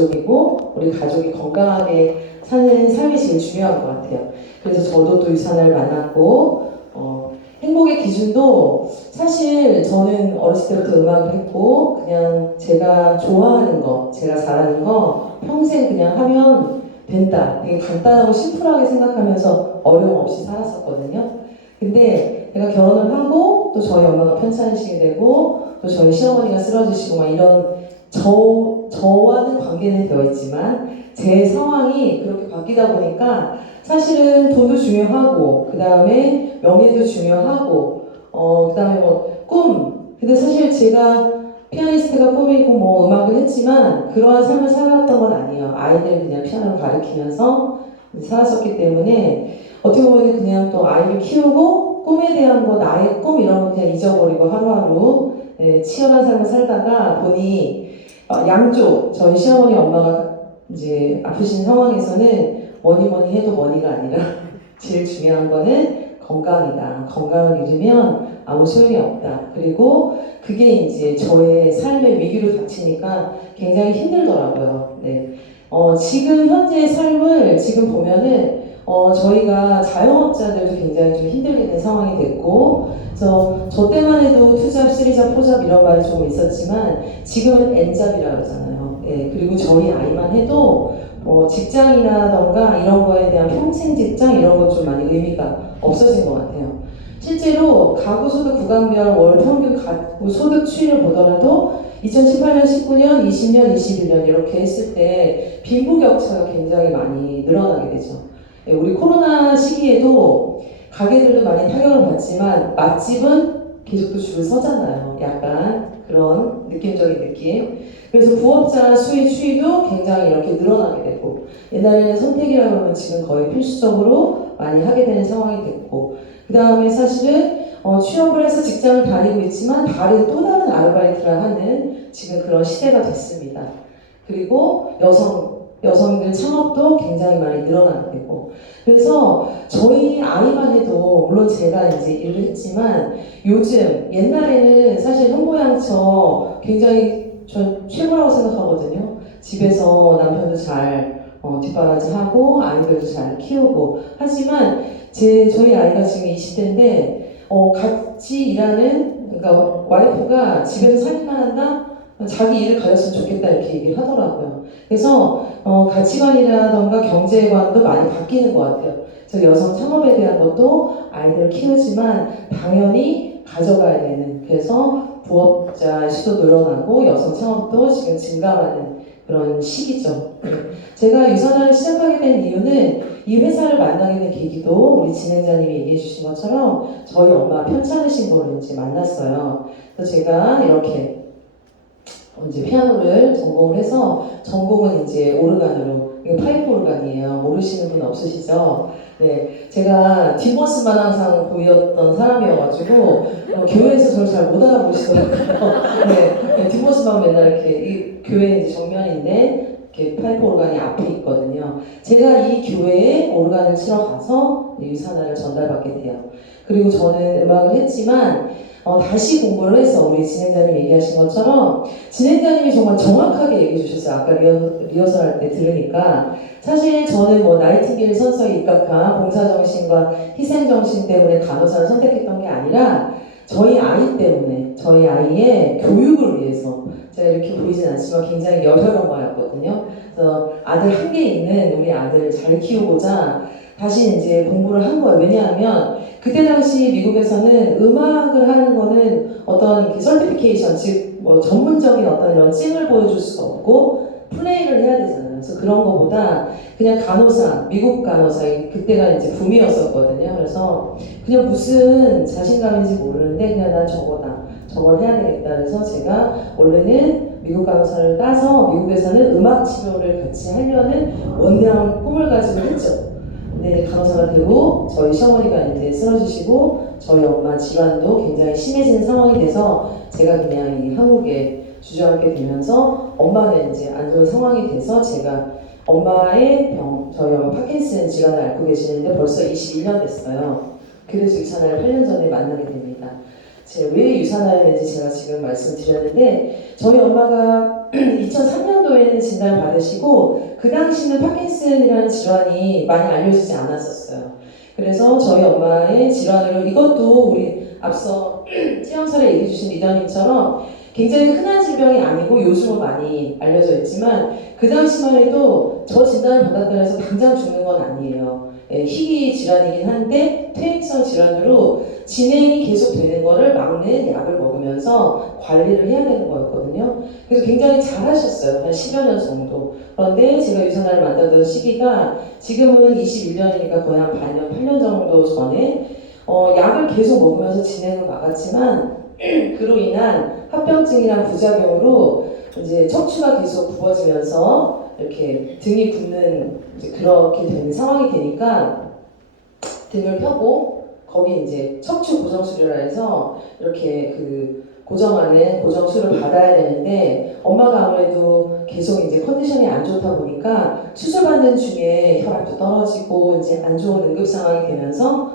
가족이고 우리 가족이 건강하게 사는 삶이 제일 중요한 것 같아요. 그래서 저도 또 유산을 만났고 행복의 기준도 사실 저는 어렸을 때부터 음악을 했고 그냥 제가 좋아하는 거, 제가 잘하는 거 평생 그냥 하면 된다. 되게 간단하고 심플하게 생각하면서 어려움 없이 살았었거든요. 근데 제가 결혼을 하고 또 저희 엄마가 편찮으시게 되고 또 저희 시어머니가 쓰러지시고 막 이런 저와는 관계는 되어 있지만 제 상황이 그렇게 바뀌다 보니까 사실은 돈도 중요하고 그 다음에 명예도 중요하고 그 다음에 뭐 꿈. 근데 사실 제가 피아니스트가 꿈이고 뭐 음악을 했지만 그러한 삶을 살았던 건 아니에요. 아이들 그냥 피아노를 가르치면서 살았었기 때문에 어떻게 보면 그냥 또 아이를 키우고 꿈에 대한 거 나의 꿈 이런 거 그냥 잊어버리고 하루하루 치열한 삶을 살다가 보니 양쪽 저희 시어머니 엄마가 이제 아프신 상황에서는 뭐니 해도 머니가 아니라 제일 중요한 거는 건강이다. 건강을 잃으면 아무 소용이 없다. 그리고 그게 이제 저의 삶의 위기로 닥치니까 굉장히 힘들더라고요. 네. 지금 현재의 삶을 지금 보면은 저희가 자영업자들도 굉장히 좀 힘들게 된 상황이 됐고, 그래서 저 때만 해도 투잡, 쓰리잡, 포잡 이런 말이 조금 있었지만 지금은 N잡이라고 하잖아요. 예, 그리고 저희 아이만 해도 직장이라던가 이런 거에 대한 평생 직장 이런 것 좀 많이 의미가 없어진 것 같아요. 실제로 가구 소득 구간별 월 평균 가구 소득 추이를 보더라도 2018년, 19년, 20년, 21년 이렇게 했을 때 빈부격차가 굉장히 많이 늘어나게 되죠. 우리 코로나 시기에도 가게들도 많이 타격을 받지만 맛집은 계속 또 줄을 서잖아요. 약간 그런 느낌적인 느낌. 그래서 부업자 수의 추이도 굉장히 이렇게 늘어나게 되고 옛날에는 선택이라고 하면 지금 거의 필수적으로 많이 하게 되는 상황이 됐고 그 다음에 사실은 취업을 해서 직장을 다니고 있지만 또 다른 아르바이트를 하는 지금 그런 시대가 됐습니다. 그리고 여성들 창업도 굉장히 많이 늘어나게 되고 그래서 저희 아이만 해도 물론 제가 이제 일을 했지만 요즘 옛날에는 사실 현모양처 굉장히 전 최고라고 생각하거든요. 집에서 남편도 잘 뒷바라지하고 아이들도 잘 키우고 하지만 저희 아이가 지금 20대인데 같이 일하는 그러니까 와이프가 집에서 살림만 한다? 자기 일을 가졌으면 좋겠다 이렇게 얘기를 하더라고요. 그래서 가치관이라던가 경제관도 많이 바뀌는 것 같아요. 그래서 여성 창업에 대한 것도 아이들을 키우지만 당연히 가져가야 되는 그래서 부업자 수도 늘어나고 여성 창업도 지금 증가하는 그런 시기죠. 제가 유산화를 시작하게 된 이유는 이 회사를 만나게 된 계기도 우리 진행자님이 얘기해 주신 것처럼 저희 엄마 편찮으신 걸로 이제 만났어요. 그래서 제가 이렇게 이제 피아노를 전공을 해서 전공은 이제 오르간으로 이거 파이프 오르간이에요. 모르시는 분 없으시죠? 네, 제가 뒷모습만 항상 보였던 사람이어가지고 교회에서 저를 잘 못 알아보시더라고요. 네, 뒷모습만 맨날 이렇게 이 교회 이제 정면인데 이렇게 파이프 오르간이 앞에 있거든요. 제가 이 교회에 오르간을 치러 가서 유산화를 전달받게 돼요. 그리고 저는 음악을 했지만 다시 공부를 해서 우리 진행자님 얘기하신 것처럼 진행자님이 정말 정확하게 얘기해 주셨어요. 아까 리허설 할 때 들으니까 사실 저는 뭐 나이팅게일 선서에 입각한 봉사정신과 희생정신 때문에 간호사를 선택했던 게 아니라 저희 아이 때문에 저희 아이의 교육을 위해서 제가 이렇게 보이진 않지만 굉장히 열혈 엄마였거든요. 그래서 아들 한 개 있는 우리 아들 잘 키우고자 다시 이제 공부를 한 거예요. 왜냐하면 그때 당시 미국에서는 음악을 하는 거는 어떤 서티피케이션, 즉 뭐 전문적인 어떤 이런 찡을 보여줄 수가 없고 플레이를 해야 되잖아요. 그래서 그런 거보다 그냥 간호사, 미국 간호사, 그때가 이제 붐이었었거든요. 그래서 그냥 무슨 자신감인지 모르는데 그냥 난 저거다. 저걸 해야 되겠다. 그래서 제가 원래는 미국 간호사를 따서 미국에서는 음악 치료를 같이 하려는 원대한 꿈을 가지고 했죠. 근데 간호사가 되고 저희 시어머니가 이제 쓰러지시고 저희 엄마 질환도 굉장히 심해지는 상황이 돼서 제가 그냥 이 한국에 주저앉게 되면서 엄마는 이제 안 좋은 상황이 돼서 제가 엄마의 저희 엄마 파킨슨 질환을 앓고 계시는데 벌써 21년 됐어요. 그래서 유산화를 8년 전에 만나게 됩니다. 제가 왜 유산화했는지 제가 지금 말씀드렸는데 저희 엄마가 2003년도에는 진단을 받으시고 그 당시는 파킨슨이라는 질환이 많이 알려지지 않았었어요. 그래서 저희 엄마의 질환으로 이것도 우리 앞서 찌영설에 얘기해 주신 리더님처럼 굉장히 흔한 질병이 아니고 요즘은 많이 알려져 있지만 그 당시만 해도 저 진단을 받았다 해서 당장 죽는 건 아니에요. 희귀 질환이긴 한데 퇴행성 질환으로 진행이 계속 되는 거를 막는 약을 먹으면서 관리를 해야 되는 거였거든요. 그래서 굉장히 잘하셨어요. 한 10여 년 정도. 그런데 제가 유산화를 만나던 시기가 지금은 21년이니까 거의 한 8년 정도 전에 약을 계속 먹으면서 진행을 막았지만 그로 인한 합병증이랑 부작용으로 이제 척추가 계속 부어지면서 이렇게 등이 붓는 그렇게 되는 상황이 되니까 등을 펴고 거기 이제 척추 고정수료라 해서 이렇게 그 고정하는 고정수를 받아야 되는데 엄마가 아무래도 계속 이제 컨디션이 안 좋다 보니까 수술받는 중에 혈압도 떨어지고 이제 안 좋은 응급 상황이 되면서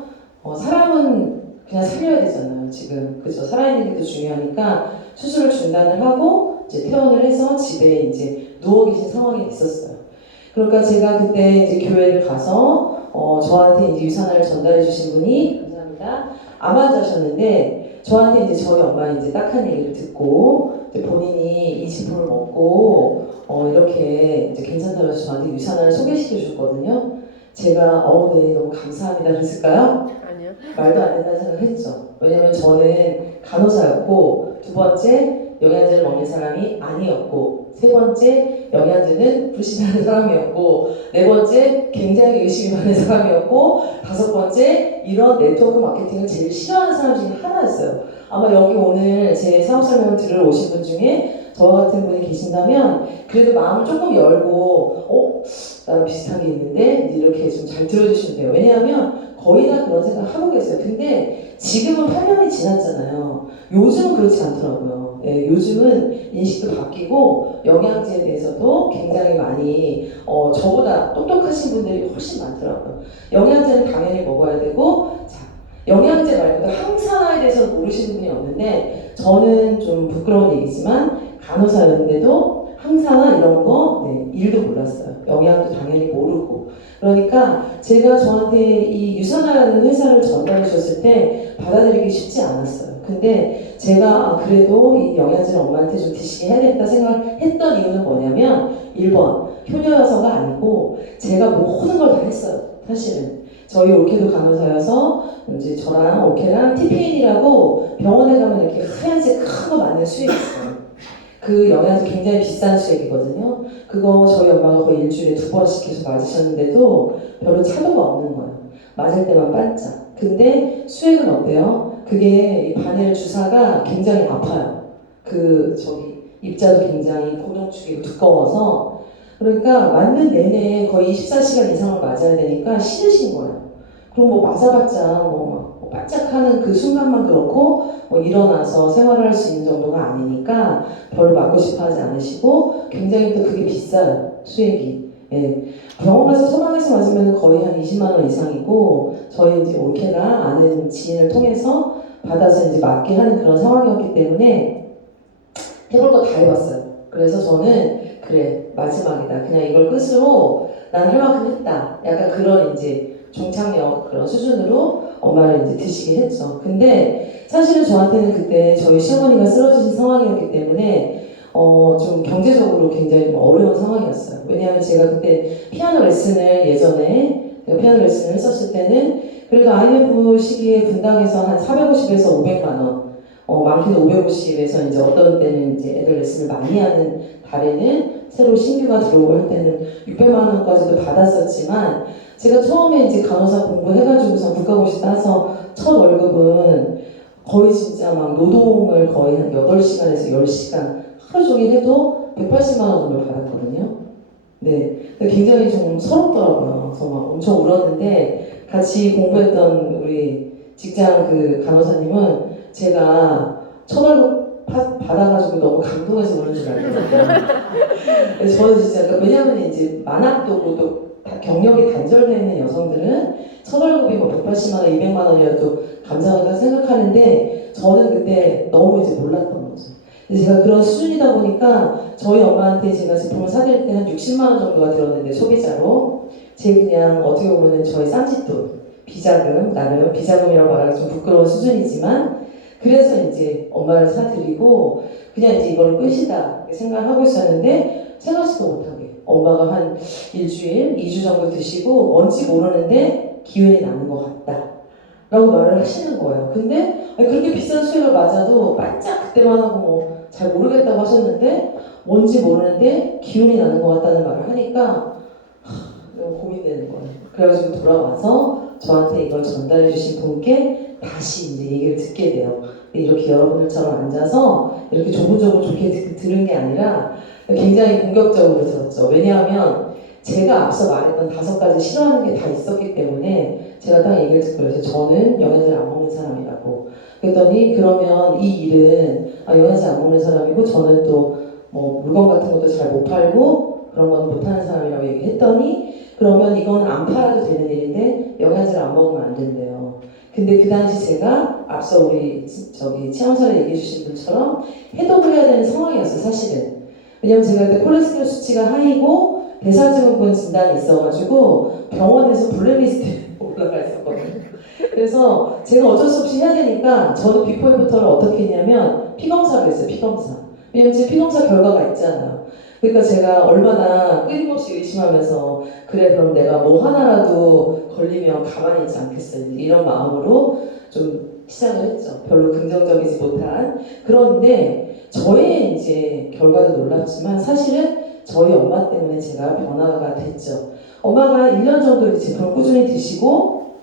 사람은 그냥 살려야 되잖아요 지금 그죠 살아있는 게 더 중요하니까 수술을 중단을 하고 이제 퇴원을 해서 집에 이제 누워 계신 상황이 있었어요. 그러니까 제가 그때 이제 교회를 가서 저한테 이제 유산화를 전달해 주신 분이 감사합니다. 암 환자셨는데 저한테 이제 저희 엄마 이제 딱한 얘기를 듣고 이제 본인이 이 제품을 먹고 이렇게 이제 괜찮다면서 저한테 유산화를 소개시켜 줬거든요. 제가 네 너무 감사합니다 그랬을까요? 아니요. 말도 안 된다는 생각을 했죠. 왜냐면 저는 간호사였고 두 번째 영양제를 먹는 사람이 아니었고 세 번째 영양제는 불신하는 사람이었고 네 번째 굉장히 의심이 많은 사람이었고 다섯 번째 이런 네트워크 마케팅을 제일 싫어하는 사람 중에 하나였어요. 아마 여기 오늘 제 사업 설명을 들으러 오신 분 중에 저와 같은 분이 계신다면 그래도 마음을 조금 열고 나랑 비슷한 게 있는데 이렇게 좀 잘 들어주시면 돼요. 왜냐하면 거의 다 그런 생각 하고 계세요. 근데 지금은 8년이 지났잖아요. 요즘은 그렇지 않더라고요. 요즘은 인식도 바뀌고 영양제에 대해서도 굉장히 많이 저보다 똑똑하신 분들이 훨씬 많더라고요. 영양제는 당연히 먹어야 되고 자, 영양제 말고도 항산화에 대해서 모르시는 분이 없는데 저는 좀 부끄러운 얘기지만 간호사였는데도 항산화 이런 거 일도 몰랐어요. 영양도 당연히 모르고 그러니까 제가 저한테 이 유산화라는 회사를 전달해 주셨을 때 받아들이기 쉽지 않았어요. 근데 제가 그래도 이 영양제를 엄마한테 좀 드시게 해야겠다 생각했던 이유는 뭐냐면 1번 효녀여서가 아니고 제가 모든 걸 다 했어요. 사실은 저희 올케도 간호사여서 이제 저랑 올케랑 TPN이라고 병원에 가면 이렇게 하얀색 큰 거 맞는 수액이 있어요. 그 영양제 굉장히 비싼 수액이거든요. 그거 저희 엄마가 거의 일주일에 2번씩 계속 맞으셨는데도 별로 차도가 없는 거예요. 맞을 때만 반짝. 근데 수액은 어때요? 그게 이 바늘 주사가 굉장히 아파요. 입자도 굉장히 고동축이고 두꺼워서 그러니까 맞는 내내 거의 24시간 이상을 맞아야 되니까 싫으신 거예요. 그럼 뭐 맞아봤자 뭐 반짝하는 그 순간만 그렇고 일어나서 생활을 할 수 있는 정도가 아니니까 별로 맞고 싶어 하지 않으시고 굉장히 또 그게 비싸요. 수액이. 병원 가서 소방에서 맞으면 거의 한 20만 원 이상이고 저희 이제 올케가 아는 지인을 통해서 받아서 이제 맞게 하는 그런 상황이었기 때문에 해볼 거 다 해봤어요. 그래서 저는 그래 마지막이다. 그냥 이걸 끝으로 난 할 만큼 했다. 약간 그런 이제 종착역 그런 수준으로 엄마를 이제 드시게 했죠. 근데 사실은 저한테는 그때 저희 시어머니가 쓰러지신 상황이었기 때문에 좀 경제적으로 굉장히 좀 어려운 상황이었어요. 왜냐하면 제가 그때 피아노 레슨을 예전에 제가 피아노 레슨을 했었을 때는 그래도 IMF 시기에 분당에서 한 450에서 500만 원 많게는 550에서 이제 어떤 때는 이제 애들 레슨을 많이 하는 달에는 새로 신규가 들어오고 할 때는 600만 원까지도 받았었지만 제가 처음에 이제 간호사 공부해가지고서 국가고시 따서 첫 월급은 거의 진짜 막 노동을 거의 한 8시간에서 10시간 하루 종일 해도 180만 원 정도 받았거든요. 네. 굉장히 좀 서럽더라고요. 그래서 막 엄청 울었는데 같이 공부했던 우리 직장 그 간호사님은 제가 첫 월급 받아가지고 너무 감동해서 우는 줄 알거든요. 그래서 저는 진짜 왜냐하면 이제 만학도고 또 경력이 단절되어 있는 여성들은 첫 월급이 뭐 180만 원, 200만 원이어도 감사하다 생각하는데 저는 그때 너무 이제 몰랐던 거죠. 제가 그런 수준이다 보니까 저희 엄마한테 제가 제품을 사드릴 때 한 60만 원 정도가 들었는데 소비자로 제 그냥 어떻게 보면은 저희 쌈짓돈 비자금 나름 비자금이라고 말하기 좀 부끄러운 수준이지만 그래서 이제 엄마를 사드리고 그냥 이제 이걸 끝이다 이렇게 생각을 하고 있었는데 생각지도 못하게 엄마가 한 일주일, 2주 정도 드시고 뭔지 모르는데 기운이 나는 것 같다 라고 말을 하시는 거예요. 근데 그렇게 비싼 수액을 맞아도 반짝 그때만 하고 뭐 잘 모르겠다고 하셨는데 뭔지 모르는데 기운이 나는 것 같다는 말을 하니까 너무 고민되는 거예요. 그래가지고 돌아와서 저한테 이걸 전달해 주신 분께 다시 이제 얘기를 듣게 돼요. 이렇게 여러분들처럼 앉아서 이렇게 조곤조곤 좋게 들은 게 아니라 굉장히 공격적으로 들었죠. 왜냐하면 제가 앞서 말했던 5가지 싫어하는 게 다 있었기 때문에 제가 딱 얘기를 듣고 그래서 저는 영양제를 안 먹는 사람이라고 그랬더니 그러면 이 일은 영양제 안 먹는 사람이고 저는 또 뭐 물건 같은 것도 잘 못 팔고 그런 건 못하는 사람이라고 얘기했더니 그러면 이건 안 팔아도 되는 일인데 영양제를 안 먹으면 안 된대요. 근데 그 당시 제가 앞서 우리 저기 체험사를 얘기해 주신 분처럼 해독을 해야 되는 상황이었어요, 사실은. 왜냐면 제가 그때 콜레스테롤 수치가 하이고 대사증후군 진단이 있어가지고 병원에서 블랙리스트에 올라가 있었거든요. 그래서 제가 어쩔 수 없이 해야 되니까 저는 비포 애프터를 어떻게 했냐면 피검사를 했어요, 피검사. 왜냐면 제 피검사 결과가 있잖아요. 그러니까 제가 얼마나 끊임없이 의심하면서 그래 그럼 내가 뭐 하나라도 걸리면 가만히 있지 않겠어 이런 마음으로 좀 시작을 했죠. 별로 긍정적이지 못한. 그런데 저의 이제 결과도 놀랍지만 사실은 저희 엄마 때문에 제가 변화가 됐죠. 엄마가 1년 정도 이 제품을 꾸준히 드시고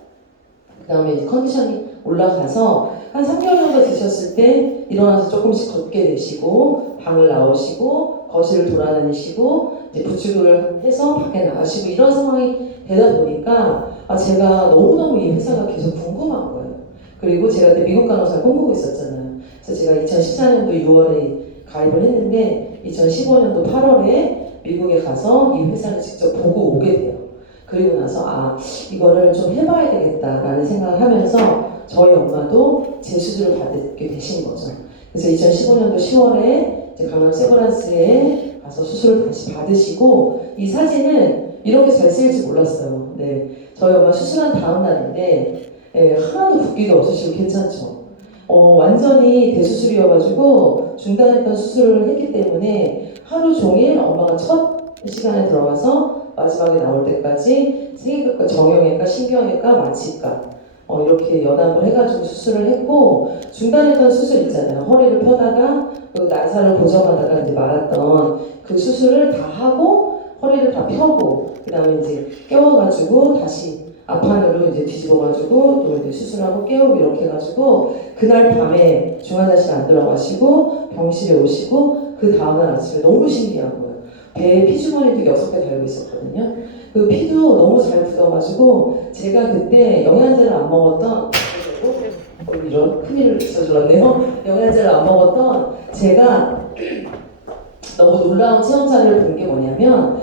그 다음에 이제 컨디션이 올라가서 한 3개월 정도 드셨을 때 일어나서 조금씩 걷게 되시고 방을 나오시고 거실을 돌아다니시고 이제 부축을 해서 밖에 나가시고 이런 상황이 되다 보니까 제가 너무너무 이 회사가 계속 궁금한 거예요. 그리고 제가 그때 미국 간호사를 꿈꾸고 있었잖아요. 그래서 제가 2014년도 6월에 가입을 했는데 2015년도 8월에 미국에 가서 이 회사를 직접 보고 오게 돼요. 그리고 나서 이거를 좀 해봐야 되겠다라는 생각을 하면서 저희 엄마도 재수술을 받게 되신 거죠. 그래서 2015년도 10월에 이제 강남 세브란스에 가서 수술을 다시 받으시고 이 사진은 이렇게 잘 쓰일지 몰랐어요. 네, 저희 엄마 수술한 다음 날인데 하나도 붓기도 없으시고 괜찮죠. 완전히 대수술이어가지고 중단했던 수술을 했기 때문에 하루 종일 엄마가 첫 시간에 들어가서 마지막에 나올 때까지 생기과과, 정형외과, 신경외과, 마취과 이렇게 연합을 해가지고 수술을 했고 중단했던 수술 있잖아요. 허리를 펴다가 그 나사를 고정하다가 이제 말았던 그 수술을 다 하고 허리를 다 펴고 그 다음에 이제 깨워가지고 다시 앞판으로 이제 뒤집어가지고 또 이제 수술하고 깨우고 이렇게 해가지고 그날 밤에 중환자실 안 들어가시고 병실에 오시고 그 다음날 아침에 너무 신기한 거예요. 배에 피주머니도 6개 달고 있었거든요. 그 피도 너무 잘 굳어가지고 제가 그때 영양제를 안 먹었던 이런 큰일을 저질렀네요. 영양제를 안 먹었던 제가 너무 놀라운 체험사를 본 게 뭐냐면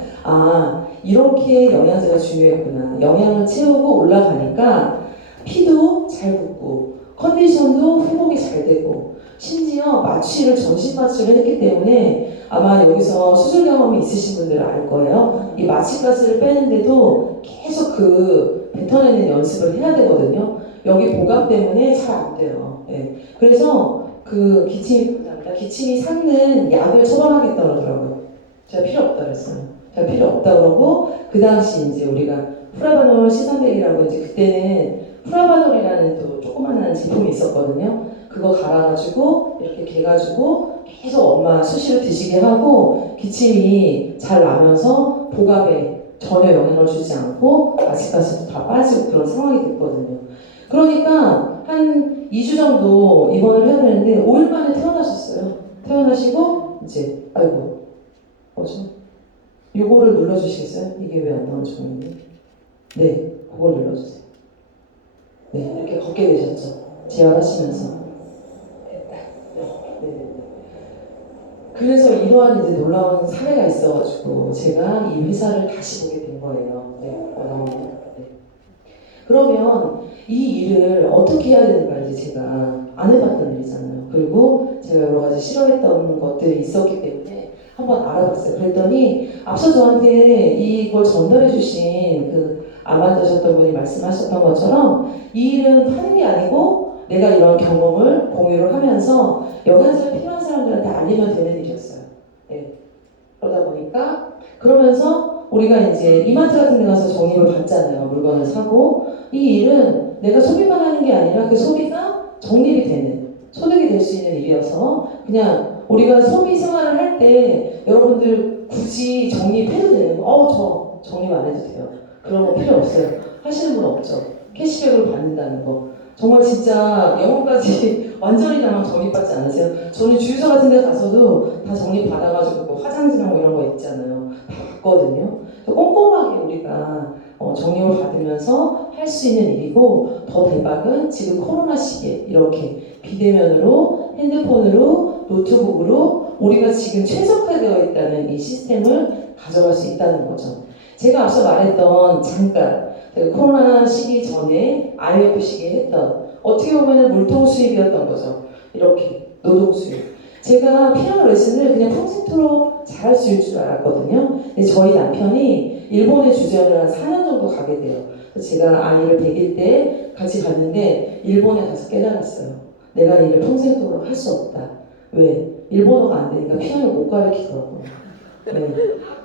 이렇게 영양제가 중요했구나. 영양을 채우고 올라가니까 피도 잘 붙고 컨디션도 회복이 잘 되고 심지어 마취를 전신 마취를 했기 때문에 아마 여기서 수술 경험이 있으신 분들은 알 거예요. 이 마취가스를 빼는데도 계속 그 뱉어내는 연습을 해야 되거든요. 여기 보강 때문에 잘 안 돼요. 네. 그래서 그 기침이 삭는 약을 처방하겠다 그러더라고요. 제가 필요 없다 그랬어요. 제가 필요 없다 그러고 그 당시 이제 우리가 프라바놀 C300이라고 이제 그때는 프라바놀이라는 또 조그만한 제품이 있었거든요. 그거 갈아가지고 이렇게 개가지고 계속 엄마 수시로 드시게 하고 기침이 잘 나면서 복압에 전혀 영향을 주지 않고 아직까지도 다 빠지고 그런 상황이 됐거든요. 그러니까 한 2주 정도 입원을 해야 되는데 5일 만에 퇴원하셨어요. 퇴원하시고 이제 아이고 뭐죠? 요거를 눌러주시겠어요? 이게 왜 안 나오는지 모르겠네. 네, 그걸 눌러주세요. 네, 이렇게 걷게 되셨죠. 재활하시면서. 네. 그래서 이러한 이제 놀라운 사례가 있어가지고 제가 이 회사를 다시 보게 된 거예요. 네, 나옵니다. 네. 그러면 이 일을 어떻게 해야 되는가 이제 제가 안 해봤던 일이잖아요. 그리고 제가 여러 가지 싫어했던 것들이 있었기 때문에 한번 알아봤어요. 그랬더니 앞서 저한테 이걸 전달해 주신 그 아만다셨던 분이 말씀하셨던 것처럼 이 일은 하는 게 아니고 내가 이런 경험을 공유를 하면서 여간수에 필요한 사람들한테 알리면 되는 일이었어요. 네. 그러다 보니까 그러면서 우리가 이제 이마트 같은 데 가서 적립을 받잖아요. 물건을 사고 이 일은 내가 소비만 하는 게 아니라 그 소비가 적립이 되는 소득이 될 수 있는 일이어서 그냥 우리가 소비 생활을 할 때 여러분들 굳이 적립해도 되는 거 저 적립 안 해도 돼요. 그런 거 필요 없어요. 하시는 분 없죠. 캐시백을 받는다는 거. 정말 진짜 영어까지 완전히 다 적립받지 않으세요? 저는 주유소 같은 데 가서도 다 적립받아가지고 뭐 화장지랑 뭐 이런 거 있잖아요. 다 받거든요. 꼼꼼하게 우리가 적립을 받으면서 할 수 있는 일이고 더 대박은 지금 코로나 시기에 이렇게 비대면으로 핸드폰으로 노트북으로 우리가 지금 최적화되어 있다는 이 시스템을 가져갈 수 있다는 거죠. 제가 앞서 말했던 잠깐 코로나 시기 전에 IMF 시기에 했던 어떻게 보면 물통 수입이었던 거죠. 이렇게 노동 수입. 제가 피아노 레슨을 그냥 평생토록 잘할 수 있을 줄 알았거든요. 근데 저희 남편이 일본에 주재원을 한 4년 정도 가게 돼요. 제가 아이를 100일 때 같이 갔는데 일본에 가서 깨달았어요. 내가 이 일을 평생토록 할 수 없다. 왜? 일본어가 안 되니까 피아노를 못 가르치더라고요. 네.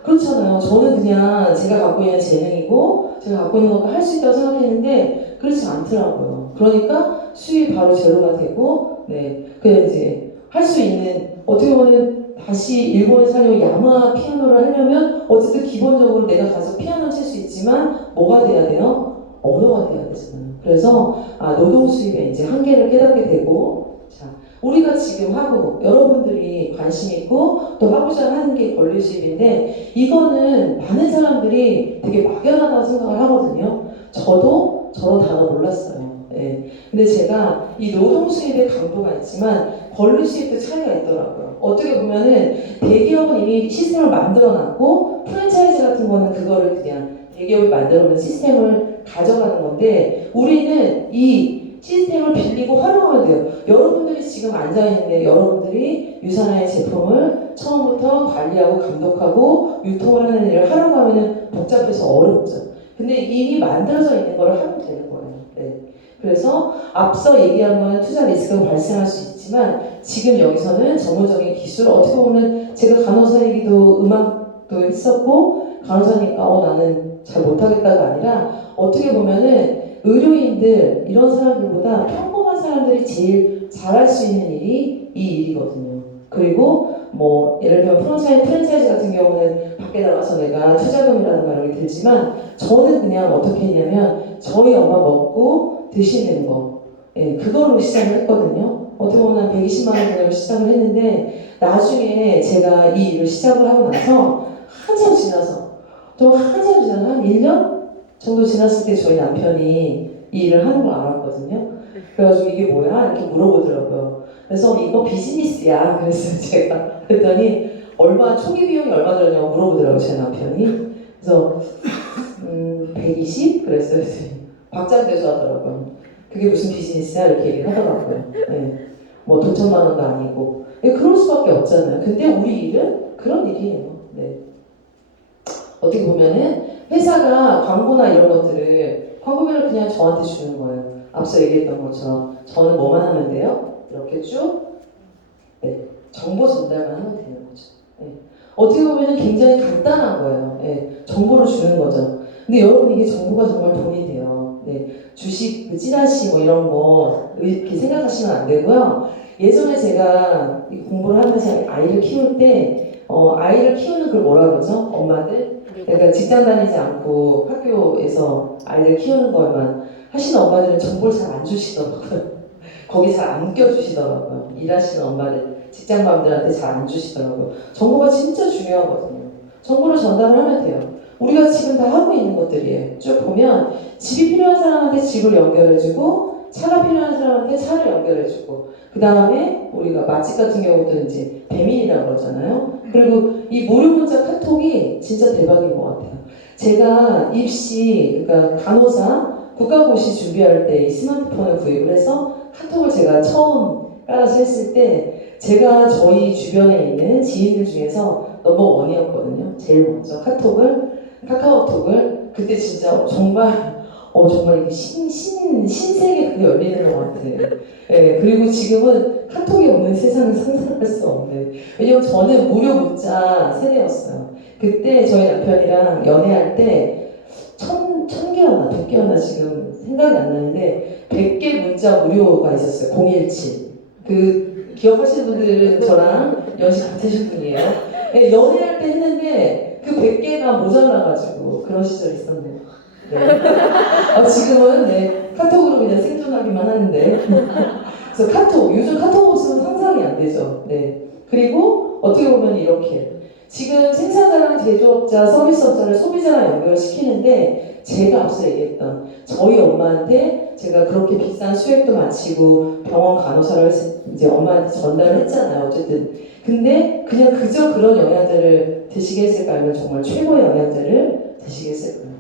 그렇잖아요. 저는 그냥 제가 갖고 있는 재능이고 제가 갖고 있는 것도 할 수 있다고 생각했는데 그렇지 않더라고요. 그러니까 수입이 바로 제로가 되고 그냥 이제 할 수 있는 어떻게 보면 다시 일본에 살려고 야마 피아노를 하려면 어쨌든 기본적으로 내가 가서 피아노 칠 수 있지만 뭐가 돼야 돼요? 언어가 돼야 되잖아요. 그래서 노동 수입의 이제 한계를 깨닫게 되고 자 우리가 지금 하고 여러분들이 관심 있고 또 하고자 하는 게 권리 수입인데 이거는 많은 사람들이 되게 막연하다고 생각을 하거든요. 저도 저런 단어 몰랐어요. 네. 근데 제가 이 노동 수입의 강도가 있지만 권리 수입도 차이가 있더라고요. 어떻게 보면은 대기업은 이미 시스템을 만들어놨고 프랜차이즈 같은 거는 그거를 그냥 대기업이 만들어놓은 시스템을 가져가는 건데 우리는 이 시스템을 빌리고 활용하면 돼요. 여러분들이 지금 앉아있는데 여러분들이 유산화의 제품을 처음부터 관리하고 감독하고 유통을 하는 일을 하려고 하면 복잡해서 어렵죠. 근데 이미 만들어져 있는 걸 하면 되는 거예요. 네. 그래서 앞서 얘기한 거는 투자 리스크가 발생할 수 있지만 지금 여기서는 전문적인 기술 어떻게 보면 제가 간호사이기도 음악도 했었고 간호사니까 나는 잘 못하겠다가 아니라 어떻게 보면은 의료인들 이런 사람들보다 평범한 사람들이 제일 잘할 수 있는 일이 이 일이거든요. 그리고 뭐 예를 들면 프랜차이즈 같은 경우는 밖에 나가서 내가 투자금이라든가 이런 게 들지만 저는 그냥 어떻게 했냐면 저희 엄마 먹고 드시는 거 그걸로 시작을 했거든요. 어떻게 보면 120만 원 정도로 시작을 했는데 나중에 제가 이 일을 시작을 하고 나서 한참 지나서 한 1년 정도 지났을 때 저희 남편이 이 일을 하는 걸 알았거든요. 그래가지고 이게 뭐야? 이렇게 물어보더라고요. 그래서 이거 비즈니스야. 그랬어요, 제가. 그랬더니 초기 비용이 얼마 들었냐고 물어보더라고요, 제 남편이. 그래서 120? 그랬어요. 박장대소 하더라고요. 그게 무슨 비즈니스야? 이렇게 얘기를 하더라고요. 네. 뭐 돈 천만 원도 아니고. 그럴 수밖에 없잖아요. 근데 우리 일은 그런 일이에요. 네. 어떻게 보면은 회사가 광고나 이런 것들을 광고비를 그냥 저한테 주는 거예요. 앞서 얘기했던 것처럼 저는 뭐만 하면 돼요? 이렇게 쭉 정보 전달만 하면 되는 거죠. 어떻게 보면 굉장히 간단한 거예요. 정보를 주는 거죠. 근데 여러분 이게 정보가 정말 돈이 돼요. 주식, 찌라시 뭐 이런 거 이렇게 생각하시면 안 되고요. 예전에 제가 공부를 하면서 아이를 키울 때 아이를 키우는 걸 뭐라 그러죠? 엄마들? 그러니까 직장 다니지 않고 학교에서 아이들 키우는 것만 하시는 엄마들은 정보를 잘 안 주시더라고요. 거기 잘 안 껴주시더라고요. 일하시는 엄마들, 직장맘들한테 잘 안 주시더라고요. 정보가 진짜 중요하거든요. 정보를 전달하면 돼요. 우리가 지금 다 하고 있는 것들이에요. 쭉 보면 집이 필요한 사람한테 집을 연결해주고 차가 필요한 사람한테 차를 연결해주고 그 다음에 우리가 맛집 같은 경우도 이제 배민이라고 그러잖아요. 그리고 이 무료 문자 카톡이 진짜 대박인 것 같아요. 제가 입시, 그러니까 간호사 국가고시 준비할 때 이 스마트폰을 구입을 해서 카톡을 제가 처음 깔아서 했을 때 제가 저희 주변에 있는 지인들 중에서 넘버원이었거든요. 제일 먼저 카카오톡을 그때 진짜 정말 이게 신세계 그게 열리는 것 같아요. 예, 그리고 지금은 카톡이 없는 세상을 상상할 수 없는. 왜냐면 저는 무료 문자 세대였어요. 그때 저희 남편이랑 연애할 때 천 개였나 100개였나 지금 생각이 안 나는데 100개 문자 무료가 있었어요. 017. 그 기억하시는 분들은 저랑 연식 같으신 분이에요. 예, 연애할 때 했는데 그 100개가 모자라가지고 그런 시절이 있었네요. 네. 지금은 네, 카톡으로 그냥 생존하기만 하는데. 그래서 요즘 카톡 없으면 상상이 안 되죠. 네. 그리고 어떻게 보면 이렇게. 지금 생산자랑 제조업자, 서비스업자를 소비자랑 연결시키는데 제가 앞서 얘기했던 저희 엄마한테 제가 그렇게 비싼 수액도 마치고 병원 간호사를 이제 엄마한테 전달을 했잖아요. 어쨌든. 근데 그냥 그저 그런 영양제를 드시게 했을까 아니면 정말 최고의 영양제를 드시게 했을까요?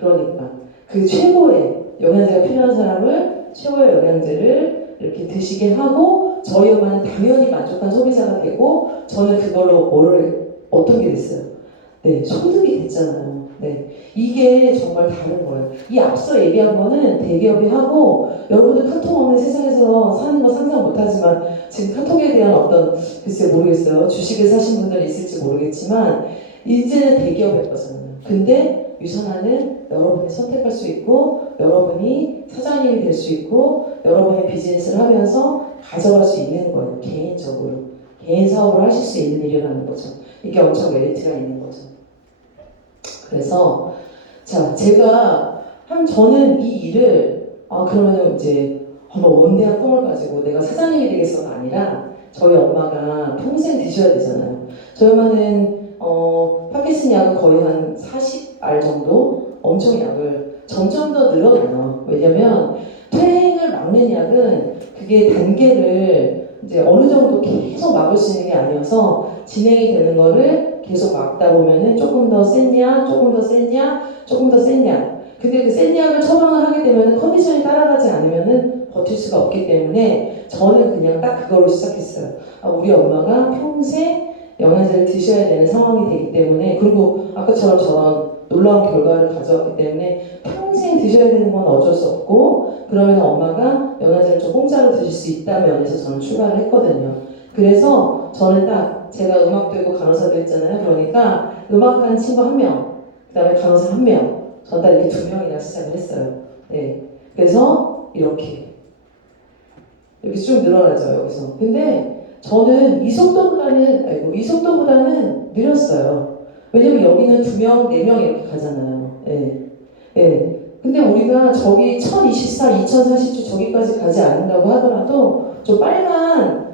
그러니까 그 최고의 영양제가 필요한 사람을 최고의 영양제를 이렇게 드시게 하고 저희 엄마는 당연히 만족한 소비자가 되고 저는 그걸로 어떤 게 됐어요? 네, 소득이 됐잖아요. 네, 이게 정말 다른 거예요. 이 앞서 얘기한 거는 대기업이 하고 여러분들 카톡 없는 세상에서 사는 거 상상 못하지만 지금 카톡에 대한 글쎄 모르겠어요. 주식을 사신 분들 있을지 모르겠지만 이제는 대기업의 거잖아요. 근데 유선화는 여러분이 선택할 수 있고 여러분이 사장님이 될 수 있고 여러분의 비즈니스를 하면서 가져갈 수 있는 거예요. 개인적으로. 개인 사업을 하실 수 있는 일이라는 거죠. 이게 엄청 메리트가 있는 거죠. 그래서 저는 이 일을 그러면은 이제 원대한 꿈을 가지고 내가 사장님이 되겠어가 아니라 저희 엄마가 평생 드셔야 되잖아요. 저희 엄마는 파킨슨 약을 거의 한 40알 정도 엄청 약을 점점 더 늘어나요. 왜냐면 퇴행을 막는 약은 그게 단계를 이제 어느 정도 계속 막을 수 있는 게 아니어서 진행이 되는 거를 계속 막다 보면은 조금 더 센 약, 조금 더 센 약, 조금 더 센 약. 근데 그 센 약을 처방을 하게 되면은 컨디션이 따라가지 않으면은 버틸 수가 없기 때문에 저는 그냥 딱 그걸로 시작했어요. 우리 엄마가 평생 영양제를 드셔야 되는 상황이 되기 때문에 그리고 아까처럼 저런 놀라운 결과를 가져왔기 때문에 평생 드셔야 되는 건 어쩔 수 없고 그러면 엄마가 영양제를 좀 공짜로 드실 수 있다는 면에서 저는 출발을 했거든요. 그래서 저는 딱 제가 음악도 있고 간호사도 했잖아요. 그러니까 음악하는 친구 1명, 그 다음에 간호사 1명, 전 다 이렇게 2명이나 시작을 했어요. 네. 그래서 이렇게 쭉 늘어나죠 여기서. 근데 저는 이 속도보다는 느렸어요. 왜냐면 여기는 2명, 4명 이렇게 가잖아요. 예. 예. 근데 우리가 저기 1024, 2040주 저기까지 가지 않는다고 하더라도 저 빨간